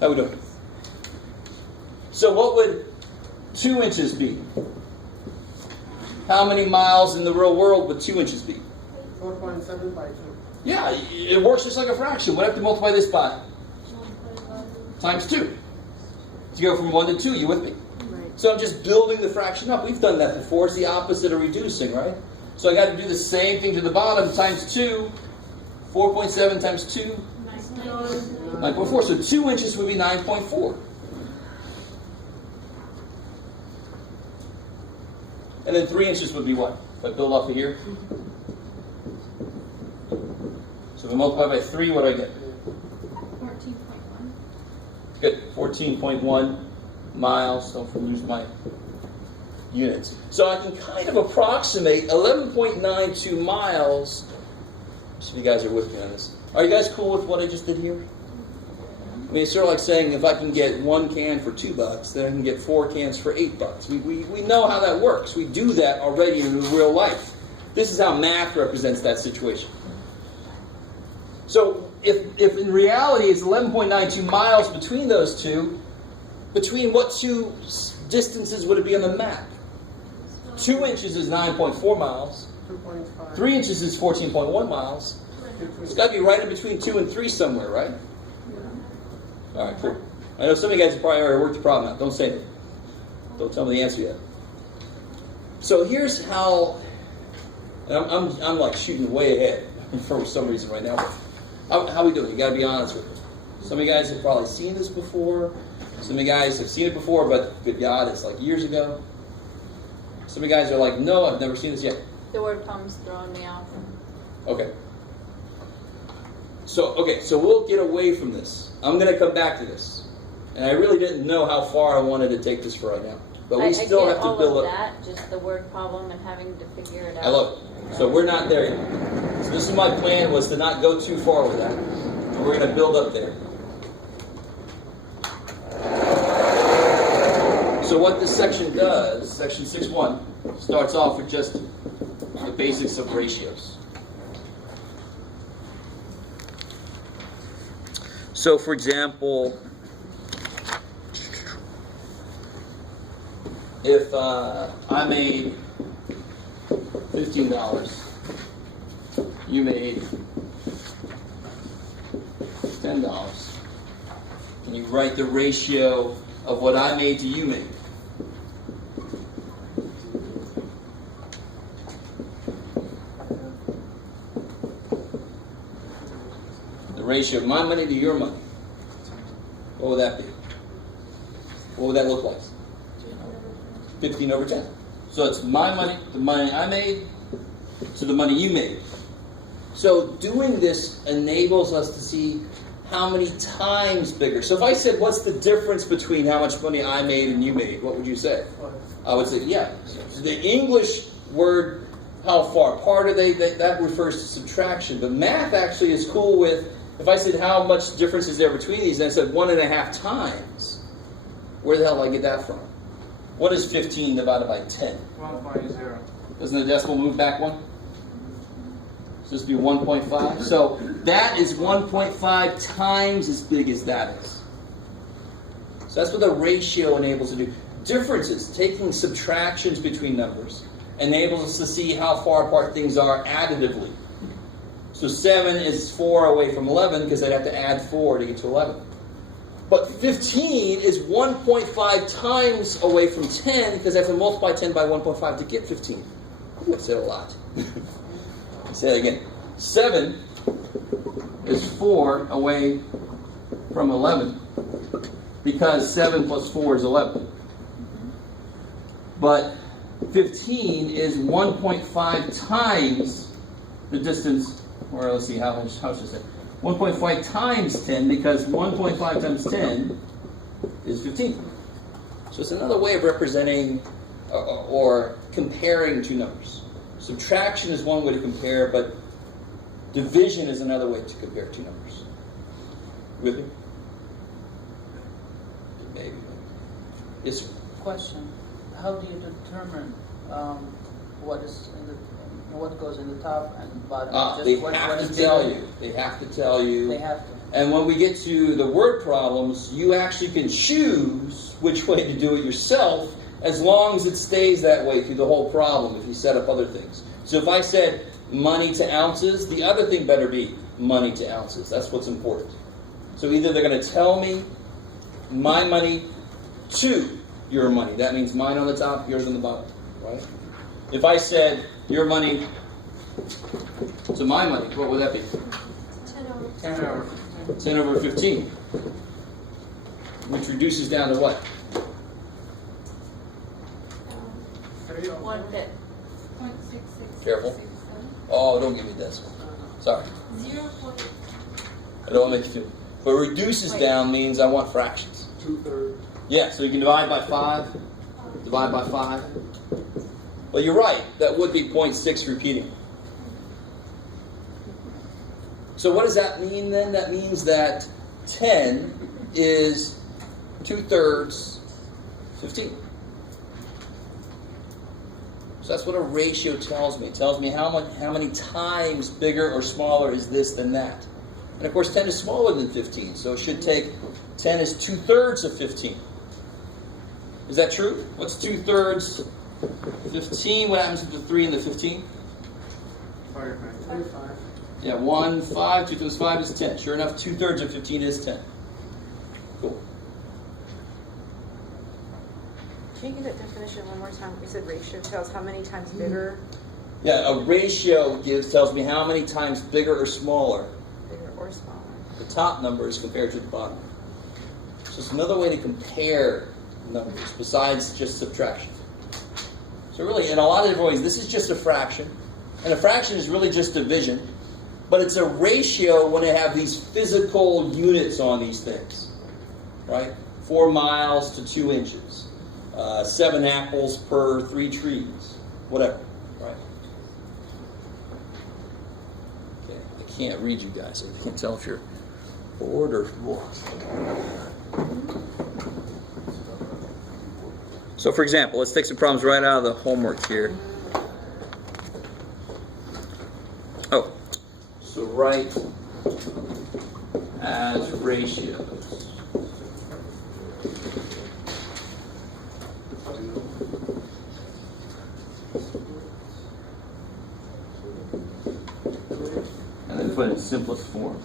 How we doing? So what would 2 inches be? How many miles in the real world would 2 inches be? 4.7 by 2. Yeah, it works just like a fraction. What do I have to multiply this by? Times 2. To go from 1 to 2, you with me? Right. So I'm just building the fraction up. We've done that before. It's the opposite of reducing, right? So I got to do the same thing to the bottom, times 2. 4.7 times 2. 9.4. So 2 inches would be 9.4. And then 3 inches would be what? If I build off of here. So if I multiply by 3, what do I get? 14.1. Good. 14.1 miles. Don't lose my units. So I can kind of approximate 11.92 miles. So you guys are with me on this. Are you guys cool with what I just did here? I mean, it's sort of like saying if I can get 1 can for $2, then I can get 4 cans for $8. We know how that works. We do that already in real life. This is how math represents that situation. So if in reality it's 11.92 miles between those two, between what 2 distances would it be on the map? 2 inches is 9.4 miles. 2.5. 3 inches is 14.1 miles. It's got to be right in between 2 and 3 somewhere, right? All right, cool. I know some of you guys have probably already worked the problem out. Don't say anything. Don't tell me the answer yet. So here's how, and I'm like shooting way ahead for some reason right now. How we doing? You got to be honest with me. Some of you guys have probably seen this before. Some of you guys have seen it before, but good God, it's like years ago. Some of you guys are like, no, I've never seen this yet. The word problem's throwing me off. Okay. So we'll get away from this. I'm going to come back to this. And I really didn't know how far I wanted to take this for right now. But we still have to build up. I get all of that, just the word problem and having to figure it out. I love it. So we're not there yet. So this is my plan, was to not go too far with that. And we're going to build up there. So what this section does, section 6.1, starts off with just the basics of ratios. So for example, if I made $15, you made $10. Can you write the ratio of what I made to you made? The ratio of my money to your money. What would that be? What would that look like? 15 over 10. So it's my money, the money I made, to the money you made. So doing this enables us to see how many times bigger. So if I said, what's the difference between how much money I made and you made? What would you say? I would say, yeah. So the English word, how far apart are they? That refers to subtraction. But math actually is cool with, if I said how much difference is there between these, and I said 1.5 times, where the hell did I get that from? What is 15 divided by 10? 1.0. Doesn't the decimal move back one? So this would be 1.5. So that is 1.5 times as big as that is. So that's what the ratio enables to do. Differences, taking subtractions between numbers, enables us to see how far apart things are additively. So 7 is 4 away from 11 because I'd have to add 4 to get to 11. But 15 is 1.5 times away from 10 because I have to multiply 10 by 1.5 to get 15. Ooh, I said a lot. Say it again. 7 is 4 away from 11 because 7 plus 4 is 11. But 15 is 1.5 times the distance, or let's see, how should I say? 1.5 times 10 because 1.5 times 10 is 15. So it's another way of representing or comparing two numbers. Subtraction is one way to compare, but division is another way to compare two numbers. With me? Maybe. Yes, sir. Question: how do you determine what is in the what goes in the top and bottom? They have to tell you. They have to tell you. They have to. And when we get to the word problems, you actually can choose which way to do it yourself, as long as it stays that way through the whole problem if you set up other things. So if I said money to ounces, the other thing better be money to ounces. That's what's important. So either they're going to tell me my money to your money. That means mine on the top, yours on the bottom. Right? If I said your money to my money, what would that be? 10 over. 10 over 15. Which reduces down to what? 1/5. Careful. Oh, don't give me decimal. Sorry. I don't want to make you feel. But reduces down means I want fractions. 2/3. Yeah, so you can divide by 5. Divide by 5. Well, you're right. That would be 0.6 repeating. So what does that mean then? That means that 10 is 2/3 15. So that's what a ratio tells me. It tells me how many times bigger or smaller is this than that. And of course 10 is smaller than 15, so it should take 10 is 2/3 of 15. Is that true? What's 2/3 15? What happens to the 3 and the 15? 25. Yeah, 1, 5, 2 times 5 is 10. Sure enough, 2/3 of 15 is 10. Cool. Can you give that definition one more time? You said ratio tells how many times bigger, Yeah, a ratio tells me how many times bigger or smaller bigger or smaller. the top number is compared to the bottom. So it's another way to compare numbers besides just subtraction. So really, in a lot of different ways, this is just a fraction. And a fraction is really just division. But it's a ratio when I have these physical units on these things. Right? 4 miles to 2 inches. 7 apples per 3 trees. Whatever. Right? Okay. I can't read you guys. I can't tell if you're bored or lost. So for example, let's take some problems right out of the homework here. Oh, so write as ratios. And then put it in simplest form.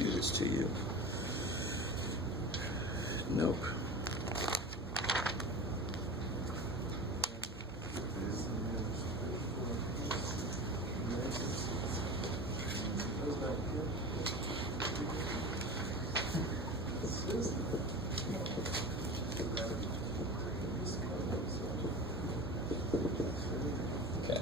do this to you. Nope. Okay.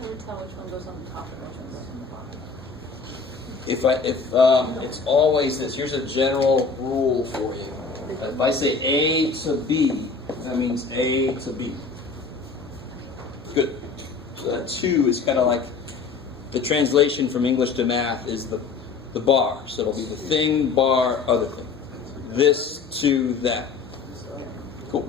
Can we tell which one goes on the top and which one goes on the bottom? If it's always this. Here's a general rule for you. If I say A to B, that means A to B. Good. So that 2 is kind of like the translation from English to math is the bar. So it'll be the thing, bar, other thing. This to that. Cool.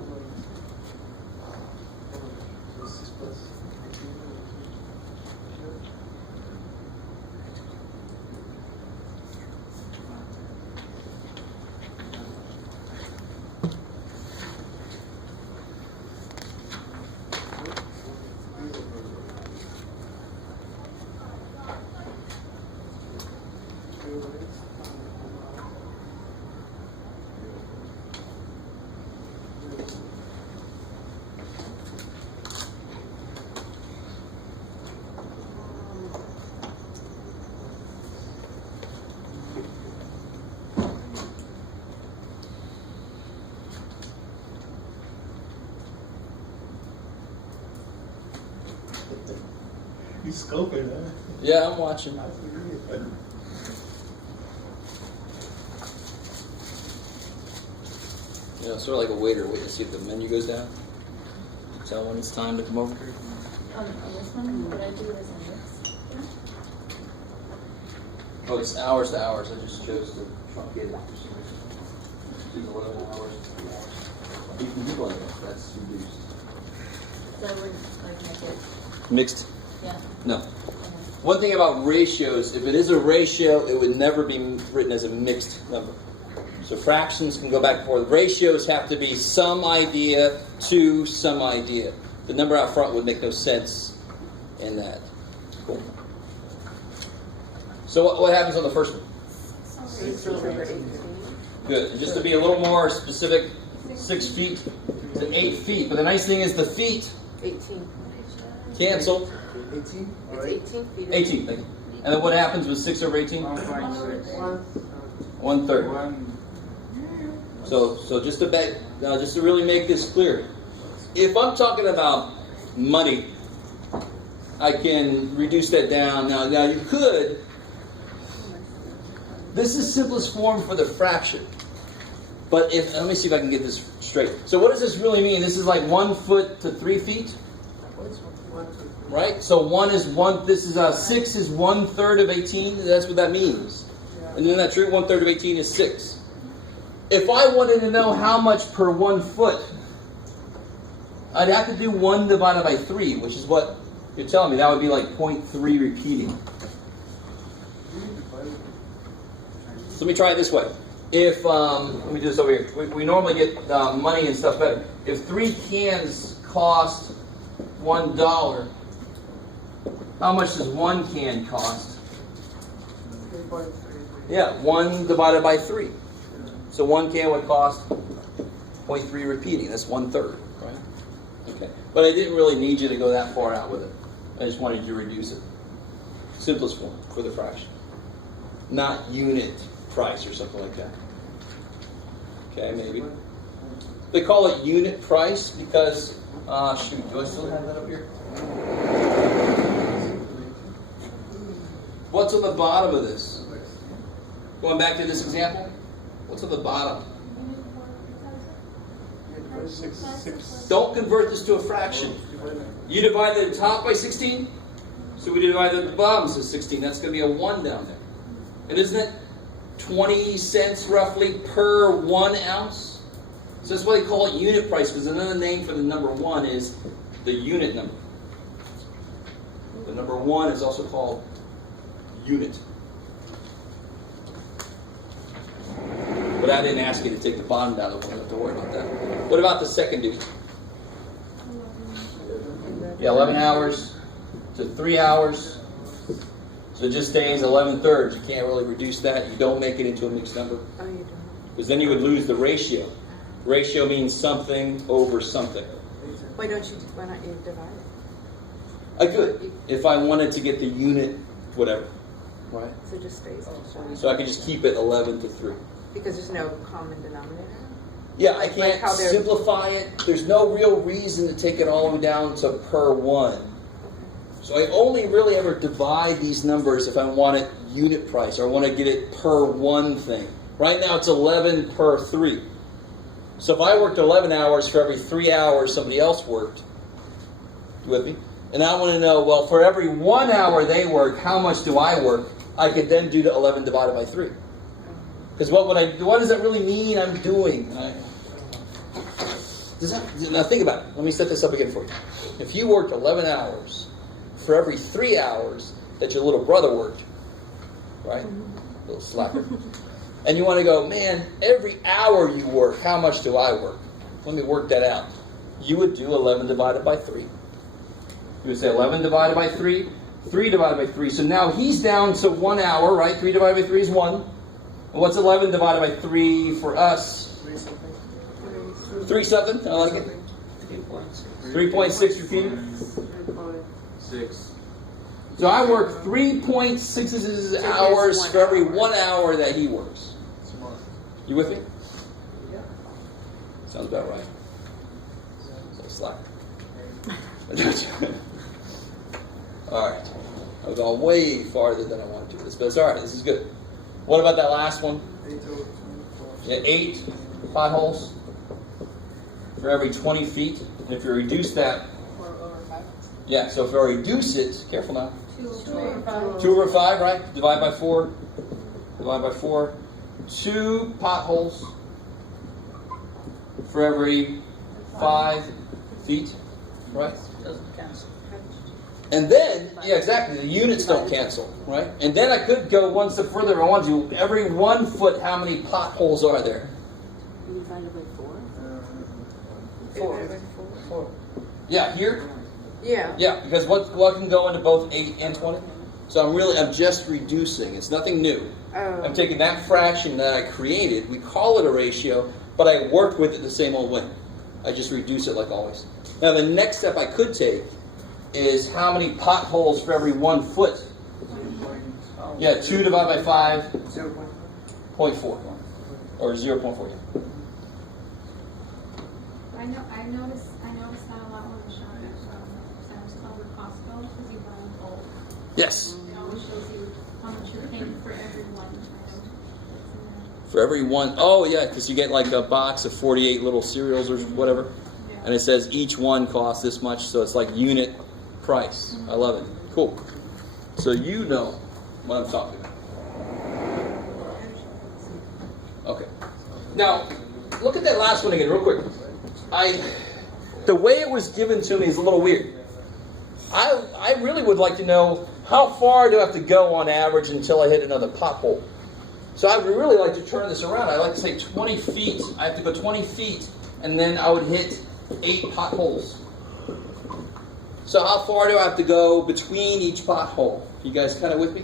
You scoping, huh? Yeah, I'm watching. You know, sort of like a waiter waiting to see if the menu goes down. Tell when it's time to come over. On this one, what I do is in this. Oh, it's hours to hours. I just chose to truncate it for some reason. Do the 11 hours. You can do like that. That's reduced. So I wouldn't like make it, Mixed? yeah. No. One thing about ratios, if it is a ratio, it would never be written as a mixed number. So fractions can go back and forth. Ratios have to be some idea to some idea. The number out front would make no sense in that. Cool. So what happens on the first one? 6 over 18. Good. And just to be a little more specific, 6 feet to 8 feet. But the nice thing is the feet 18. cancel. 18? It's 18 feet. 18, thank you. And then what happens with 6 over 18? 1.6. 1/3. 1. So just to just to really make this clear, if I'm talking about money, I can reduce that down. Now you could. This is simplest form for the fraction. But let me see if I can get this straight. So what does this really mean? This is like 1 foot to 3 feet, right? So 1 is 1. This is 6 is 1/3 of 18. That's what that means. And then that true 1/3 of 18 is 6. If I wanted to know how much per 1 foot, I'd have to do 1 divided by 3, which is what you're telling me. That would be like 0.3 repeating. So let me try it this way. If, let me do this over here. We normally get money and stuff better. If 3 cans cost $1, how much does 1 can cost? 3.3. Yeah, 1 divided by 3. So 1 can would cost 0.3 repeating. That's 1/3, right? Okay. But I didn't really need you to go that far out with it. I just wanted you to reduce it. Simplest form for the fraction. Not unit price or something like that. Okay, maybe. They call it unit price because, shoot, do I still have that up here? What's on the bottom of this? Going back to this example, what's on the bottom? 6. Don't convert this to a fraction. You divided the top by 16, so we divided the bottom to 16. That's going to be a 1 down there. And isn't it 20 cents roughly per 1 ounce? So that's why they call it unit price, because another name for the number 1 is the unit number. The number 1 is also called unit. But I didn't ask you to take the bottom down, so we don't have to worry about that. What about the second duty? Yeah, 11 hours to 3 hours. So it just stays 11/3. You can't really reduce that. You don't make it into a mixed number. Oh, you don't. Because then you would lose the ratio. Ratio means something over something. Why don't you divide it? I could, if I wanted to get the unit, whatever. Right? So it just stays. So I could just keep it 11 to 3. Because there's no common denominator? Yeah, I Like can't how they're- simplify it. There's no real reason to take it all the way down to per 1. So I only really ever divide these numbers if I want it unit price or I want to get it per 1 thing. Right now it's 11 per 3. So if I worked 11 hours for every 3 hours somebody else worked, you with me? And I want to know, well, for every 1 hour they work, how much do I work? I could then do the 11 divided by 3. Because what does that really mean I'm doing? Now think about it. Let me set this up again for you. If you worked 11 hours for every 3 hours that your little brother worked, right? Little slacker. And you want to go, man, every hour you work, how much do I work? Let me work that out. You would do 11 divided by 3. You would say 11 divided by 3, 3 divided by 3. So now he's down to 1 hour, right? 3 divided by 3 is 1. And what's 11 divided by 3 for us? 3 something? I like it. 3.6 repeated. 6. So I work 3.6 hours for every 1 hour that he works. You with me? Yeah. Sounds about right. So slack. All right. I've gone way farther than I wanted to. But it's all right. This is good. What about that last one? 8 potholes for every 20 feet. And if you reduce that, yeah, so if I reduce it, careful now. 2 over 5, right? Divide by 4. Divide by 4. 2 potholes for every 5 feet, right? Doesn't cancel. And then, yeah, exactly, the units don't cancel, right? And then I could go one step further if I wanted to. Every 1 foot, how many potholes are there? Divided by 4? 4. Yeah, here? Yeah. Yeah, because what can go into both 8 and 20? So I'm just reducing. It's nothing new. I'm taking that fraction that I created, we call it a ratio, but I work with it the same old way. I just reduce it like always. Now the next step I could take is how many potholes for every 1 foot? Yeah, 2 divided by 5, 0.4. Or 0.4. I noticed that a lot when we shop at Sam's Club or Costco because you buy in bulk. Yes. It always shows you how much you're paying for every one item. For every one, oh yeah, because you get like a box of 48 little cereals or whatever, and it says each one costs this much, so it's like unit price. I love it. Cool. So you know what I'm talking about. Okay. Now, look at that last one again real quick. The way it was given to me is a little weird. I really would like to know how far do I have to go on average until I hit another pothole. So I would really like to turn this around. I'd like to say 20 feet. I have to go 20 feet, and then I would hit 8 potholes. So how far do I have to go between each pothole? You guys kind of with me?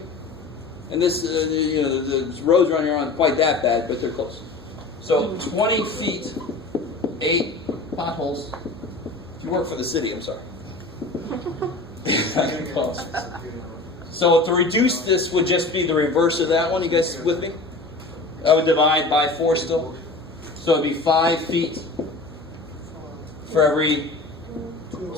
And this, the roads around here aren't quite that bad, but they're close. So 20 feet, 8 potholes. If you work for the city, I'm sorry. So to reduce this would just be the reverse of that one. You guys with me? I would divide by 4 still. So it'd be 5 feet for every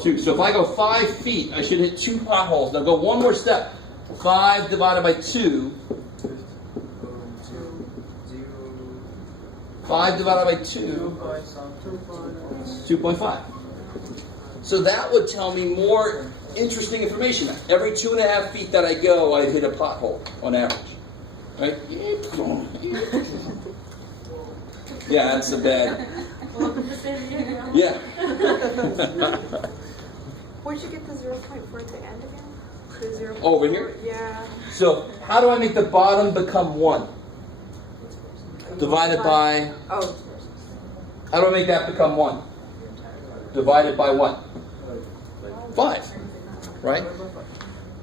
2. So if I go 5 feet, I should hit 2 potholes. Now go one more step. 5 divided by 2. 5 divided by 2. 2.5. So that would tell me more interesting information. Every 2.5 feet that I go, I'd hit a pothole on average. Right? Yeah, that's a bad. Yeah. Where'd you get the 0.4 at the end again? The 0.4? Over here? Yeah. So how do I make the bottom become 1? divided by, Oh, how do I make that become 1? Divided by what? 5, right?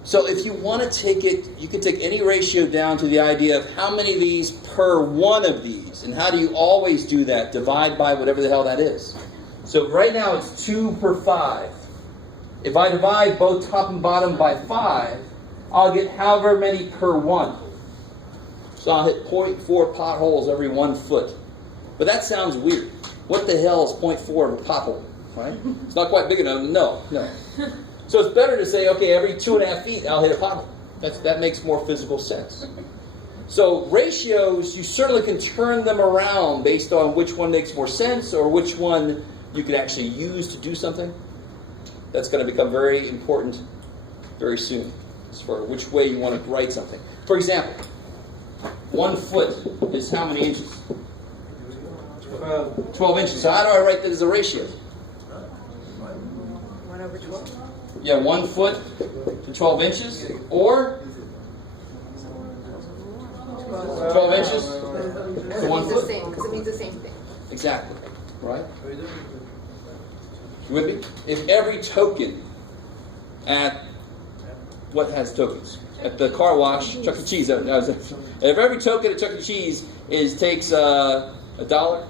So if you want to take it, you can take any ratio down to the idea of how many of these per one of these. And how do you always do that? Divide by whatever the hell that is. So right now it's 2 per 5. If I divide both top and bottom by 5, I'll get however many per 1. So I'll hit 0.4 potholes every 1 foot. But that sounds weird. What the hell is 0.4 of a pothole? Right? It's not quite big enough. No. So it's better to say, okay, every 2.5 feet I'll hit a pothole. That makes more physical sense. So ratios, you certainly can turn them around based on which one makes more sense or which one you could actually use to do something. That's going to become very important very soon as far as which way you want to write something. For example, 1 foot is how many inches? 12 inches. So how do I write that as a ratio? 1 over 12? Yeah, 1 foot to 12 inches, or 12 inches to 1 It's the foot. same, because it means the same thing. Exactly. Right? You with me? If every token at what has tokens? At the car wash, Chuck E. Cheese. If every token at Chuck E. Cheese takes $1.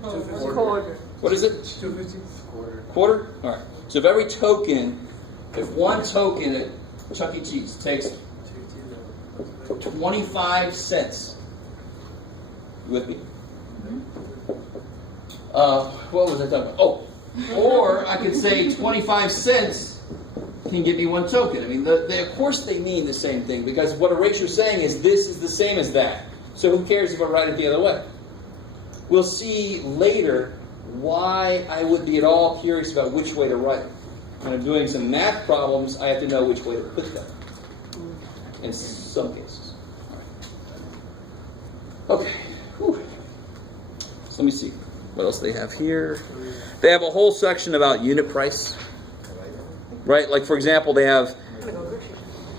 Quarter. What is it? $2.50. Quarter? All right. So if every token, if one token at Chuck E. Cheese takes 25 cents, you with me? What was I talking about? Oh, or I could say 25 cents can give me 1 token. I mean, of course they mean the same thing, because what a ratio is saying is this is the same as that. So who cares if I write it the other way? We'll see later why I would be at all curious about which way to write. When I'm doing some math problems, I have to know which way to put them. In some cases. All right. Okay. Whew. So let me see what else they have here. They have a whole section about unit price. Right? Like, for example, they have...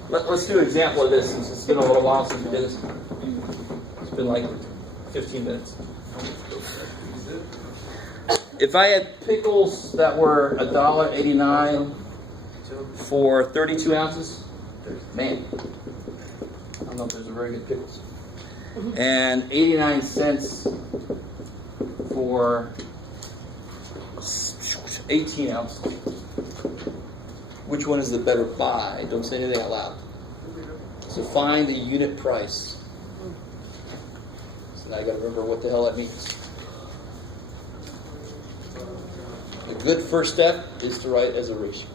Let's do an example of this, since it's been a little while since we did this. It's been like 15 minutes. If I had pickles that were $1.89 for 32 ounces, man, I don't know if there's a very good pickles. And 89 cents for 18 ounces. Which one is the better buy? Don't say anything out loud. So find the unit price. So now I got to remember what the hell that means. A good first step is to write as a ratio.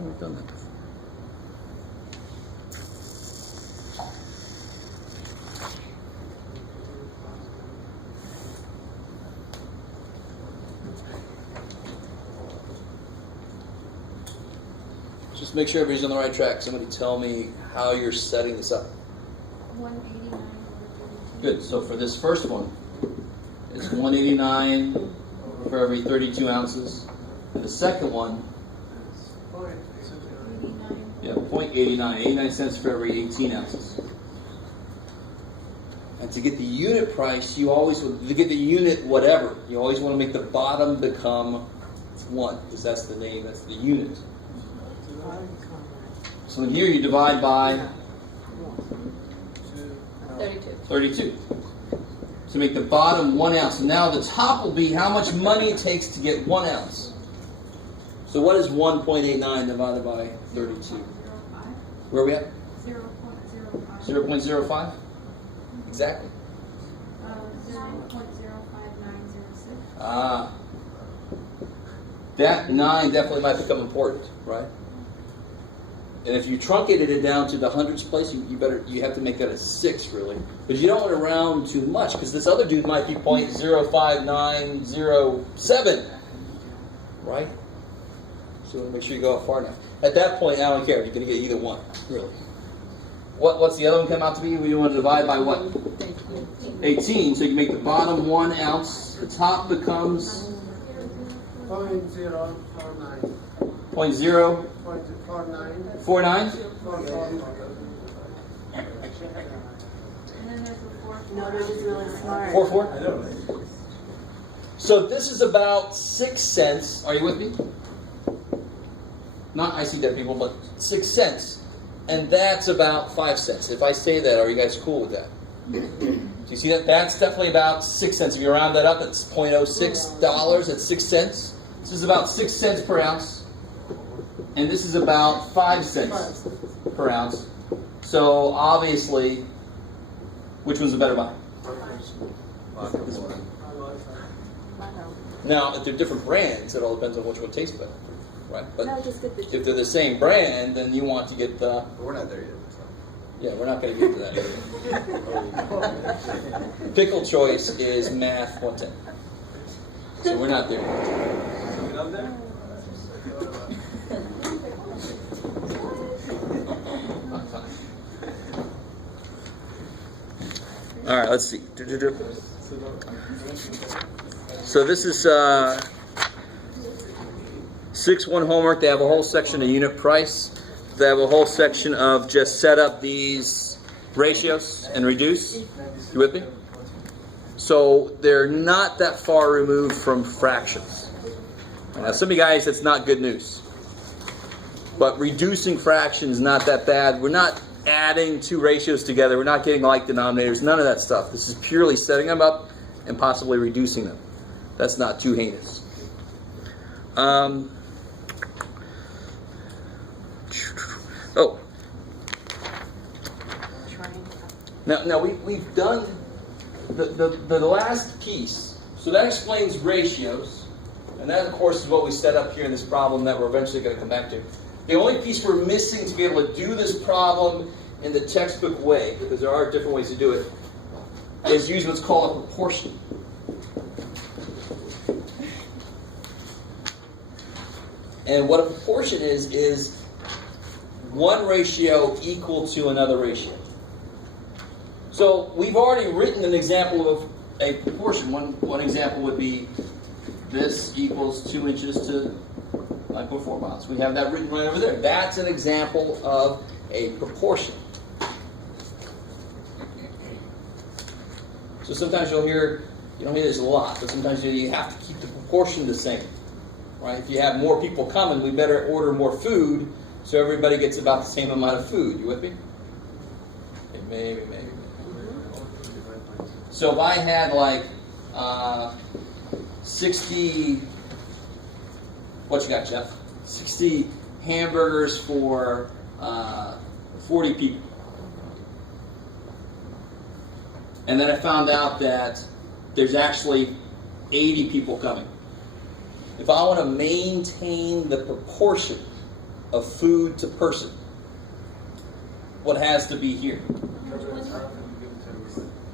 We've done that before. Just make sure everybody's on the right track. Somebody tell me how you're setting this up. 189 over 32. Good. So for this first one, it's 189 for every 32 ounces. And the second one, 0.89, 89 cents for every 18 ounces. And to get the unit price, to get the unit whatever, you always want to make the bottom become 1, because that's the name, that's the unit. So in here you divide by 32. So make the bottom 1 ounce. And now the top will be how much money it takes to get 1 ounce. So what is 1.89 divided by 32? Where are we at? 0.05. 0.05? Exactly. 0.05906. Ah. That 9 definitely might become important, right? And if you truncated it down to the hundreds place, you have to make that a 6 really, because you don't want to round too much, because this other dude might be 0.05907, right? So make sure you go out far enough. At that point, I don't care. You're going to get either one, really. What's the other one come out to be? We want to divide by what? 18. So you make the bottom 1 ounce. The top becomes 0.049. 0.049. And then there's the fourth No, one. they're just really smart. 4. So this is about 6 cents. Are you with me? Not I see dead people, but 6 cents. And that's about 5 cents. If I say that, are you guys cool with that? Do you see that? That's definitely about 6 cents. If you round that up, it's $0.06. That's 6 cents. This is about 6 cents per ounce. And this is about 5 cents per ounce. So obviously, which one's the better buy? This one. Now, if they're different brands, it all depends on which one tastes better, right? But No, just get the if they're the same brand, then you want to get the. But we're not there yet. Yeah, we're not going to get to that. Pickle choice is math 110. So we're not there yet. All right, let's see. So this is 6-1 homework. They have a whole section of unit price. They have a whole section of just set up these ratios and reduce. You with me? So they're not that far removed from fractions. Now, some of you guys, that's not good news. But reducing fractions is not that bad. We're not adding 2 ratios together. We're not getting like denominators. None of that stuff. This is purely setting them up and possibly reducing them. That's not too heinous. Oh. Now we've done the last piece. So that explains ratios. And that, of course, is what we set up here in this problem that we're eventually going to come back to. The only piece we're missing to be able to do this problem in the textbook way, because there are different ways to do it, is use what's called a proportion. And what a proportion is one ratio equal to another ratio. So we've already written an example of a proportion. One example would be this equals 2 inches to 9.4 miles. We have that written right over there. That's an example of a proportion. So sometimes you don't hear this a lot, but sometimes you have to keep the proportion the same. Right? If you have more people coming, we better order more food so everybody gets about the same amount of food. You with me? Okay, maybe. So if I had like 60, what you got, Jeff? 60 hamburgers for 40 people. And then I found out that there's actually 80 people coming. If I want to maintain the proportion of food to person, what has to be here?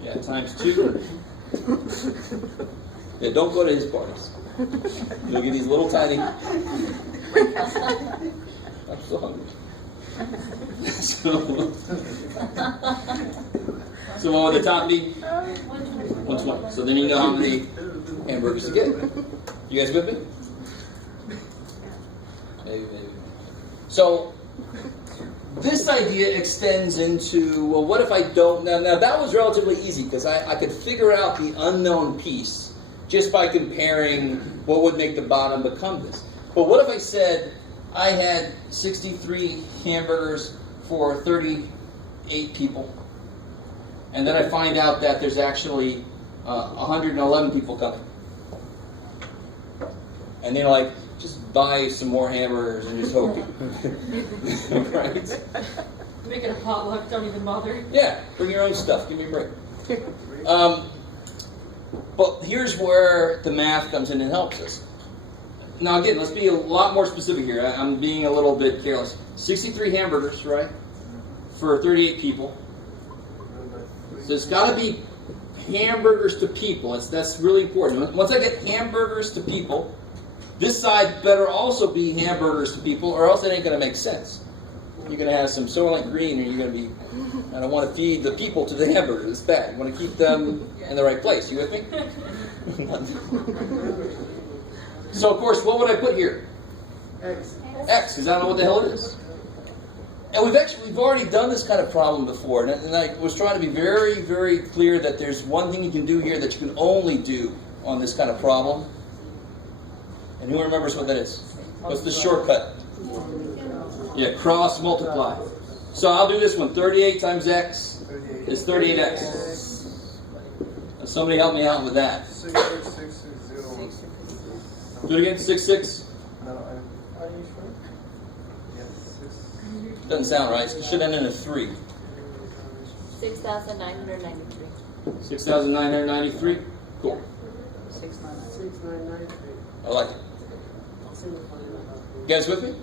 Yeah, times 2. Yeah, don't go to his parties. You'll get these little tiny. I'm so hungry. So what would the top be? 120. So then you know how many hamburgers to get. You guys with me? Maybe. So this idea extends into, well, what if I don't? Now that was relatively easy because I could figure out the unknown piece just by comparing what would make the bottom become this. But what if I said I had 63 hamburgers for 38 people, and then I find out that there's actually 111 people coming? And they're like, just buy some more hamburgers and just hope. Right? Make it a potluck, don't even bother. Yeah, bring your own stuff. Give me a break. But here's where the math comes in and helps us. now again, let's be a lot more specific here. I'm being a little bit careless. 63 hamburgers, right? For 38 people. So it's got to be hamburgers to people. That's really important. Once I get hamburgers to people, this side better also be hamburgers to people, or else it ain't going to make sense. You're going to have some Soylent Green, and you're going to be, I don't want to feed the people to the hamburgers. It's bad. You want to keep them in the right place. You with me? So, of course, what would I put here? X. X, because I don't know what the hell it is. And we've already done this kind of problem before, and I was trying to be very, very clear that there's one thing you can do here that you can only do on this kind of problem. And who remembers what that is? What's the shortcut? Yeah, cross multiply. So I'll do this one. 38 times x is 38x. Now somebody help me out with that. 6, 6, 6, 0. Do it again. 6, 6. No, are you sure? Yes, 6. Doesn't sound right. It should end in a 3. 6,993. 6,993. Cool. 6993. I like it. You guys with me?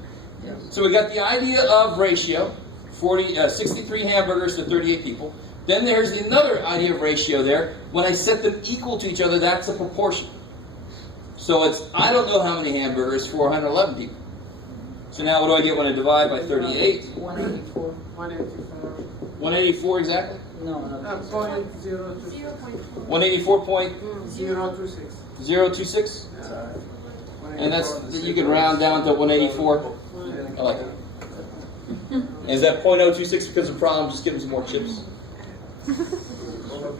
Yes. So we got the idea of ratio, 63 hamburgers to 38 people. Then there's another idea of ratio there. When I set them equal to each other, that's a proportion. So it's, I don't know how many hamburgers, 411 people. So now what do I get when I divide by 38? 184. 184. 184 exactly? No. 0.026. 184.026? 026. And that's, you can round down to 184. I like it. Is that 0.026 because of the problem? Just give them some more chips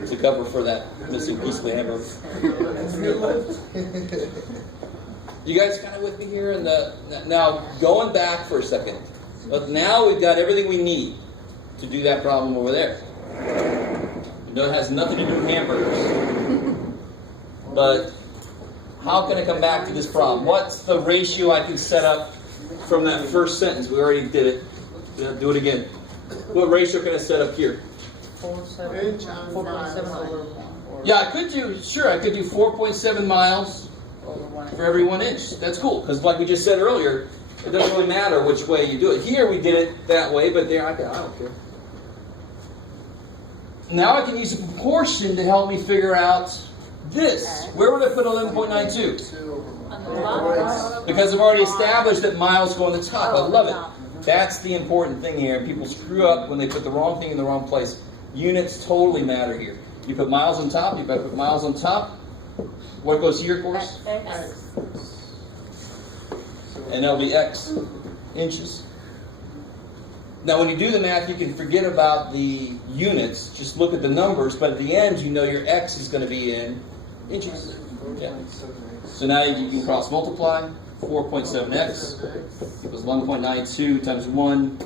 to cover for that missing piece of the hamburger. You guys kind of with me here? Now, going back for a second. But now we've got everything we need to do that problem over there. You know, it has nothing to do with hamburgers. But how can I come back to this problem? What's the ratio I can set up from that first sentence? We already did it. Do it again. What ratio can I set up here? 4.7 over 1. Yeah, I could do 4.7 miles Over 1. for every 1 inch. That's cool, because like we just said earlier, it doesn't really matter which way you do it. Here we did it that way, but there I don't care. Now I can use a proportion to help me figure out this. Where would I put 11.92? On the bottom. Because I've already established that miles go on the top. I love it. That's the important thing here. People screw up when they put the wrong thing in the wrong place. Units totally matter here. You put miles on top, you better put miles on top. What goes here, of course? X. And that'll be X, inches. Now when you do the math, you can forget about the units. Just look at the numbers, but at the end, you know your X is going to be in inches. Yeah. So now you can cross multiply. 4.7x equals 1.92 times 1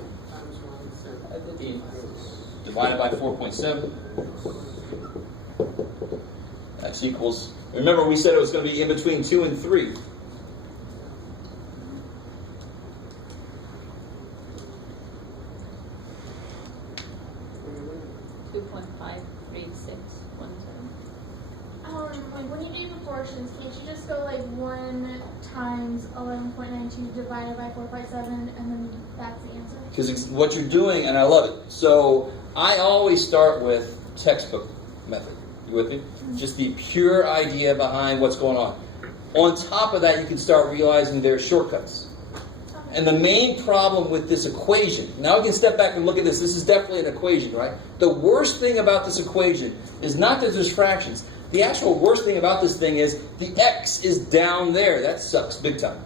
divided by 4.7. X equals, remember we said it was going to be in between 2 and 3. Like when you do proportions, can't you just go like 1 times 11.92 divided by 4.7 and then that's the answer? Because what you're doing, and I love it. So I always start with textbook method. You with me? Just the pure idea behind what's going on. On top of that, you can start realizing there are shortcuts. And the main problem with this equation, now we can step back and look at this. This is definitely an equation, right? The worst thing about this equation is not that there's fractions. The actual worst thing about this thing is the x is down there. That sucks big time.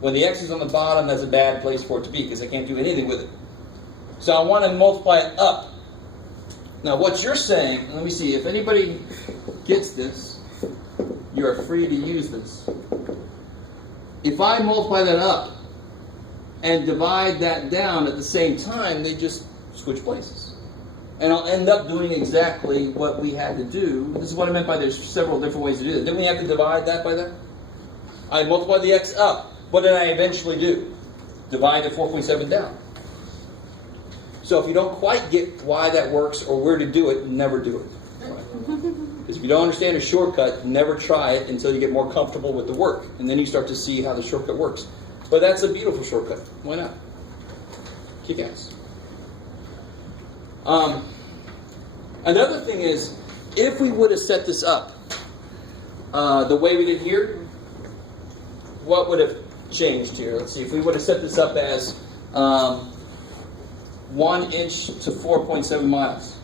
When the x is on the bottom, that's a bad place for it to be because I can't do anything with it. So I want to multiply it up. Now what you're saying, let me see, if anybody gets this, you're free to use this. If I multiply that up and divide that down at the same time, they just switch places. And I'll end up doing exactly what we had to do. This is what I meant by there's several different ways to do it. Didn't we have to divide that by that? I multiplied the x up. What did I eventually do? Divide the 4.7 down. So if you don't quite get why that works or where to do it, never do it. Because if you don't understand a shortcut, never try it until you get more comfortable with the work. And then you start to see how the shortcut works. But that's a beautiful shortcut. Why not? Kick ass. Another thing is, if we would have set this up the way we did here, what would have changed here? Let's see. If we would have set this up as 1 inch to 4.7 miles.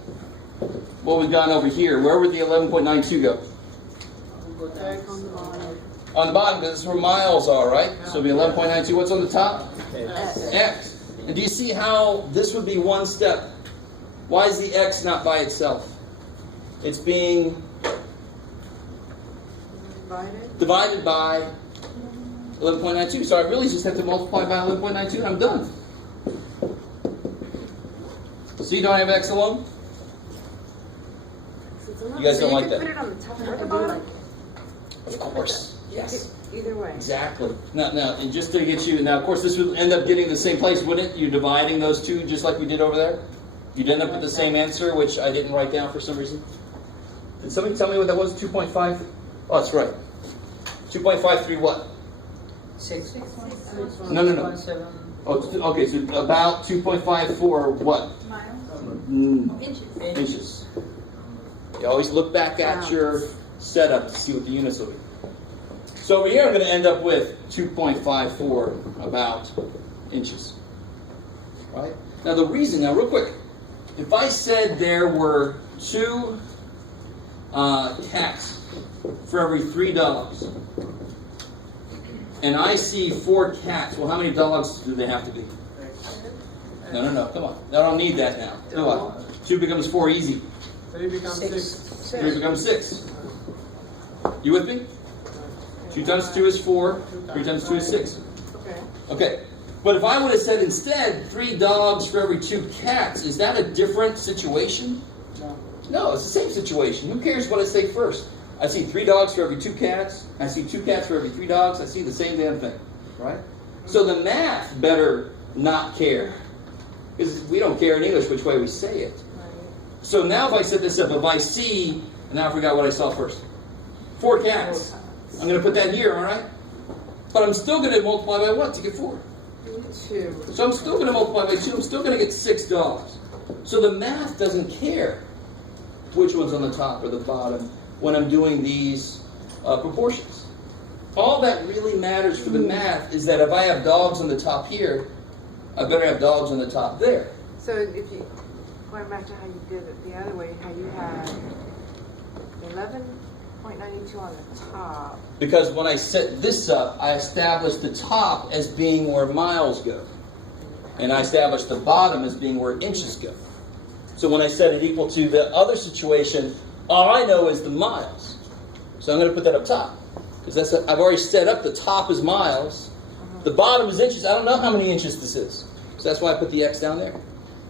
What we've gone over here, where would the 11.92 go? On the bottom, because that's where miles are, right? So it'll be 11.92. What's on the top? X. And do you see how this would be one step? Why is the X not by itself? It's being divided by 11.92. So I really just have to multiply by 11.92 and I'm done. So you don't have X alone? You guys don't like that? Put it on the top or the bottom? Of course. Yes. Either way. Exactly. Now, and just to get you, now of course this would end up getting the same place, wouldn't it? You're dividing those two just like we did over there? You'd end up with the same answer, which I didn't write down for some reason. Did somebody tell me what that was? 2.5? Oh, that's right. 2.53 what? 6. No. 6.7. Oh, okay, so about 2.54 what? Miles. Inches. You always look back at your setup to see what the units will be. So over here I'm going to end up with 2.54 about inches. Right? Now the reason, now real quick, if I said there were 2 cats for every 3 dogs, and I see 4 cats, well, how many dogs do they have to be? No, come on. I don't need that now. Do what? 2 becomes 4 easy. 3 becomes 6. 3 becomes 6. You with me? 2 times 2 is 4. 3 times 2 is 6. Okay. But if I would have said instead 3 dogs for every 2 cats, is that a different situation? No, it's the same situation. Who cares what I say first? I see 3 dogs for every 2 cats. I see 2 cats for every 3 dogs. I see the same damn thing. Right? So the math better not care. Because we don't care in English which way we say it. So now if I set this up, if I see, and now I forgot what I saw first. 4 cats. I'm going to put that here, all right? But I'm still going to multiply by what to get 4? 2. So I'm still going to multiply by 2. I'm still going to get 6 dogs. So the math doesn't care which one's on the top or the bottom when I'm doing these proportions. All that really matters for the math is that if I have dogs on the top here, I better have dogs on the top there. So if you, going back to how you did it the other way, how you had 11.92 on the top. Because when I set this up, I established the top as being where miles go. And I established the bottom as being where inches go. So when I set it equal to the other situation, all I know is the miles. So I'm going to put that up top. Because I've already set up the top as miles. The bottom is inches. I don't know how many inches this is. So that's why I put the X down there.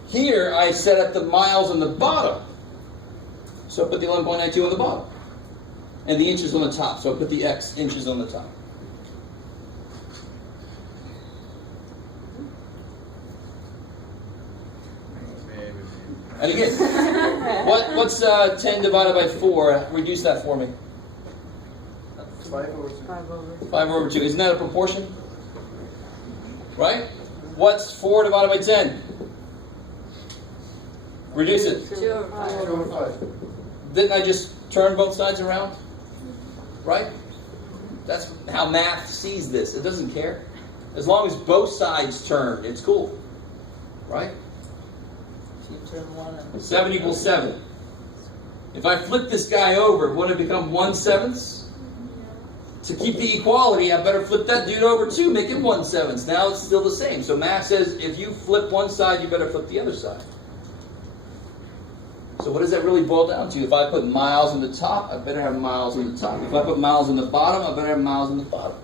Here, I set up the miles on the bottom. So I put the 11.92 on the bottom. And the inches on the top. So I put the X inches on the top. And again, what's 10 divided by 4? Reduce that for me. 5 over 2. Isn't that a proportion? Right? What's 4 divided by 10? Reduce it. 2 over 5. Didn't I just turn both sides around? Right? That's how math sees this. It doesn't care. As long as both sides turn, it's cool. Right? 7 equals 7. If I flip this guy over, would it become 1/7? To keep the equality, I better flip that dude over too, make it 1/7. Now it's still the same. So math says if you flip one side, you better flip the other side. So what does that really boil down to? If I put miles on the top, I better have miles on the top. If I put miles on the bottom, I better have miles on the bottom.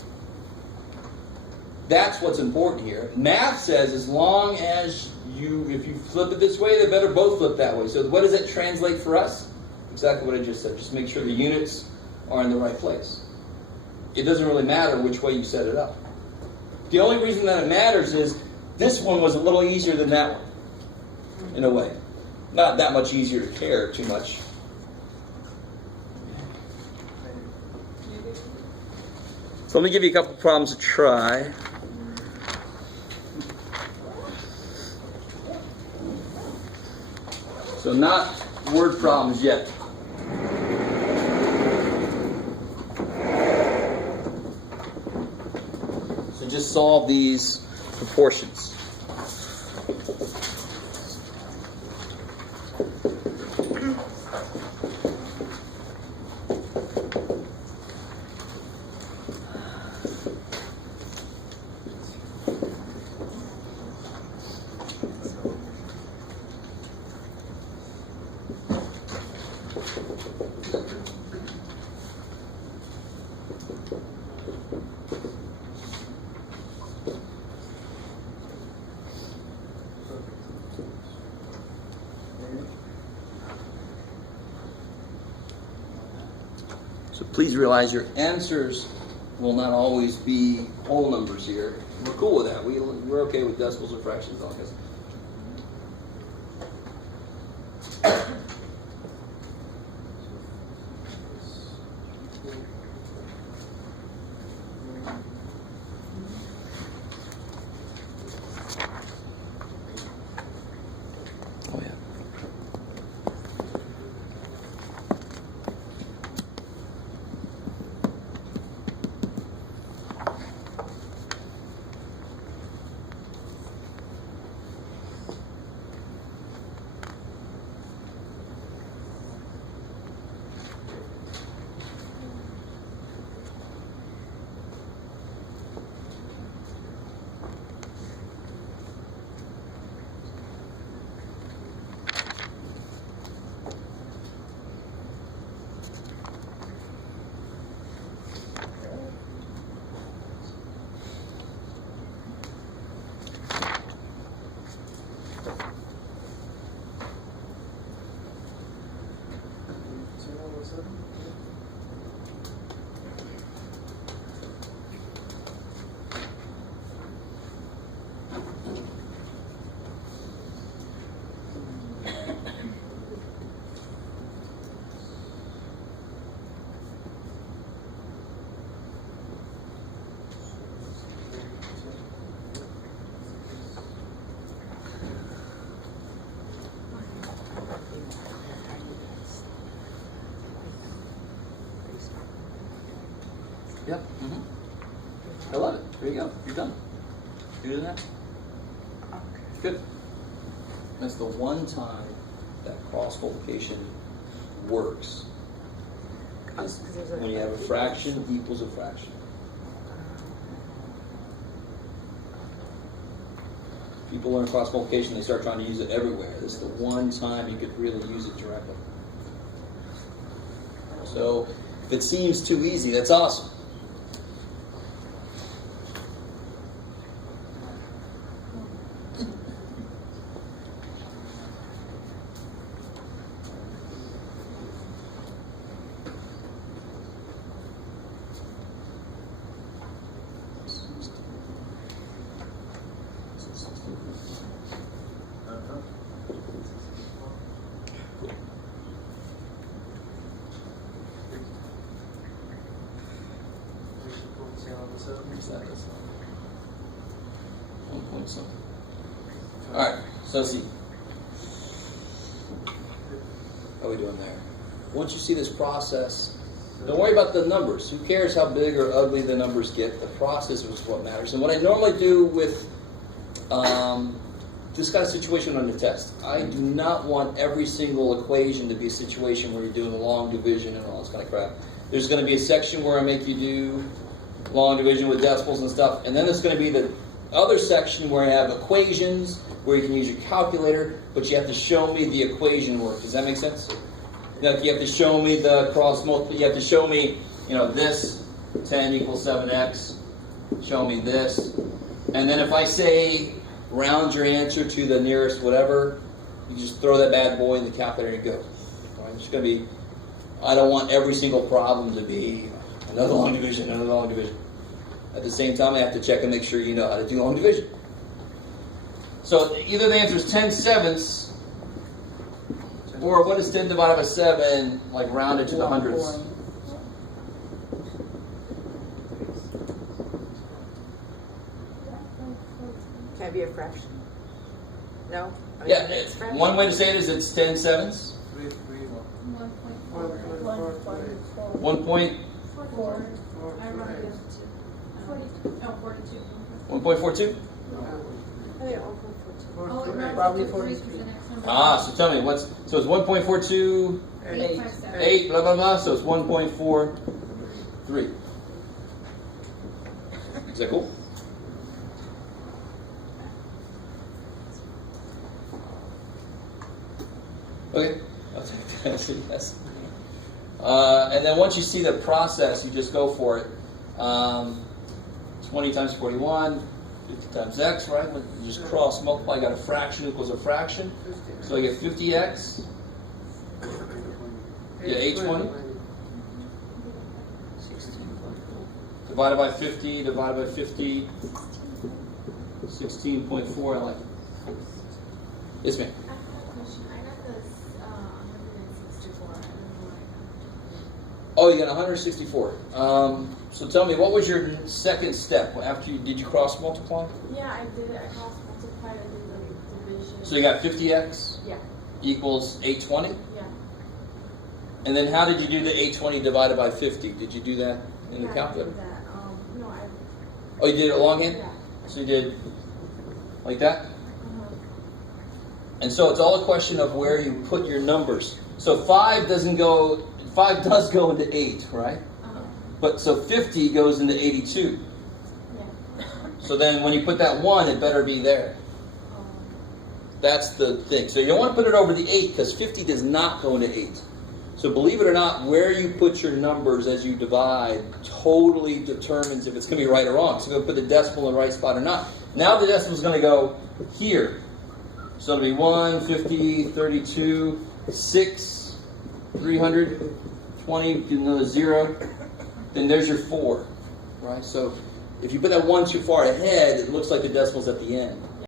That's what's important here. Math says as long as if you flip it this way, they better both flip that way. So what does that translate for us? Exactly what I just said. Just make sure the units are in the right place. It doesn't really matter which way you set it up. The only reason that it matters is this one was a little easier than that one, in a way. Not that much easier to care too much. So let me give you a couple problems to try. So not word problems yet. So just solve these proportions. So please realize your answers will not always be whole numbers here. We're cool with that. We're okay with decimals or fractions, I guess. Oh yeah. Yep. I love it. There you go. You're done. You doing that? Good. That's the one time that cross multiplication works. Is when you have a fraction equals a fraction. People learn cross multiplication, they start trying to use it everywhere. This is the one time you could really use it directly. So if it seems too easy, that's awesome. Alright, so let's see. How are we doing there? Once you see this process, don't worry about the numbers. Who cares how big or ugly the numbers get? The process is what matters. And what I normally do with this kind of situation on the test, I do not want every single equation to be a situation where you're doing long division and all this kind of crap. There's going to be a section where I make you do long division with decimals and stuff, and then there's going to be the other section where I have equations, where you can use your calculator, but you have to show me the equation work. Does that make sense? You have to show me the cross multiply. You have to show me, this 10 equals 7x. Show me this, and then if I say round your answer to the nearest whatever, you just throw that bad boy in the calculator and go. All right, it's going to be. I don't want every single problem to be another long division, another long division. At the same time, I have to check and make sure you know how to do long division. So either the answer is 10/7, or what is 10 divided by 7, like rounded to the hundredths? Can it be a fraction? No? I mean, Yeah, it's fraction. one way to say it is it's 10 sevens. 1.4. 1 point, 4. I remember it was 42. 1.42? I think 1.42. Oh, no, Probably it's 43. the next number. Ah, so tell me, so it's 1.42, 857. 8, blah, blah, blah, so it's 1.43. Is that cool? Okay, I'll take that as a yes. And then once you see the process, you just go for it. 20 times 41, 50 times x, right? You just cross multiply, got a fraction equals a fraction. So I get 50x. Yeah, 820. Divided by 50, divided by 50. 16.4, I like it. Yes, ma'am. I have a question. I got this 164. I don't know why I Oh, you got 164. So tell me, what was your second step after did you cross multiply? got. Yeah, I did it. I cross multiplied. I did the division. So you got 50x Yeah. equals 820. Yeah. And then how did you do the 820 divided by 50? Did you do that in the Yeah, calculator? I did that. No, I. Oh, you did it longhand? Yeah. So you did like that? Uh-huh. And so it's all a question of where you put your numbers. So 5 does go into 8, right? Uh-huh. But so 50 goes into 82. Yeah. So then when you put that 1, it better be there. That's the thing. So you don't want to put it over the 8 because 50 does not go into 8. So believe it or not, where you put your numbers as you divide totally determines if it's going to be right or wrong. So you're going to put the decimal in the right spot or not. Now the decimal is going to go here. So it'll be 1, 50, 32, 6, 320, another 0. Then there's your 4. Right? So if you put that 1 too far ahead, it looks like the decimal's at the end.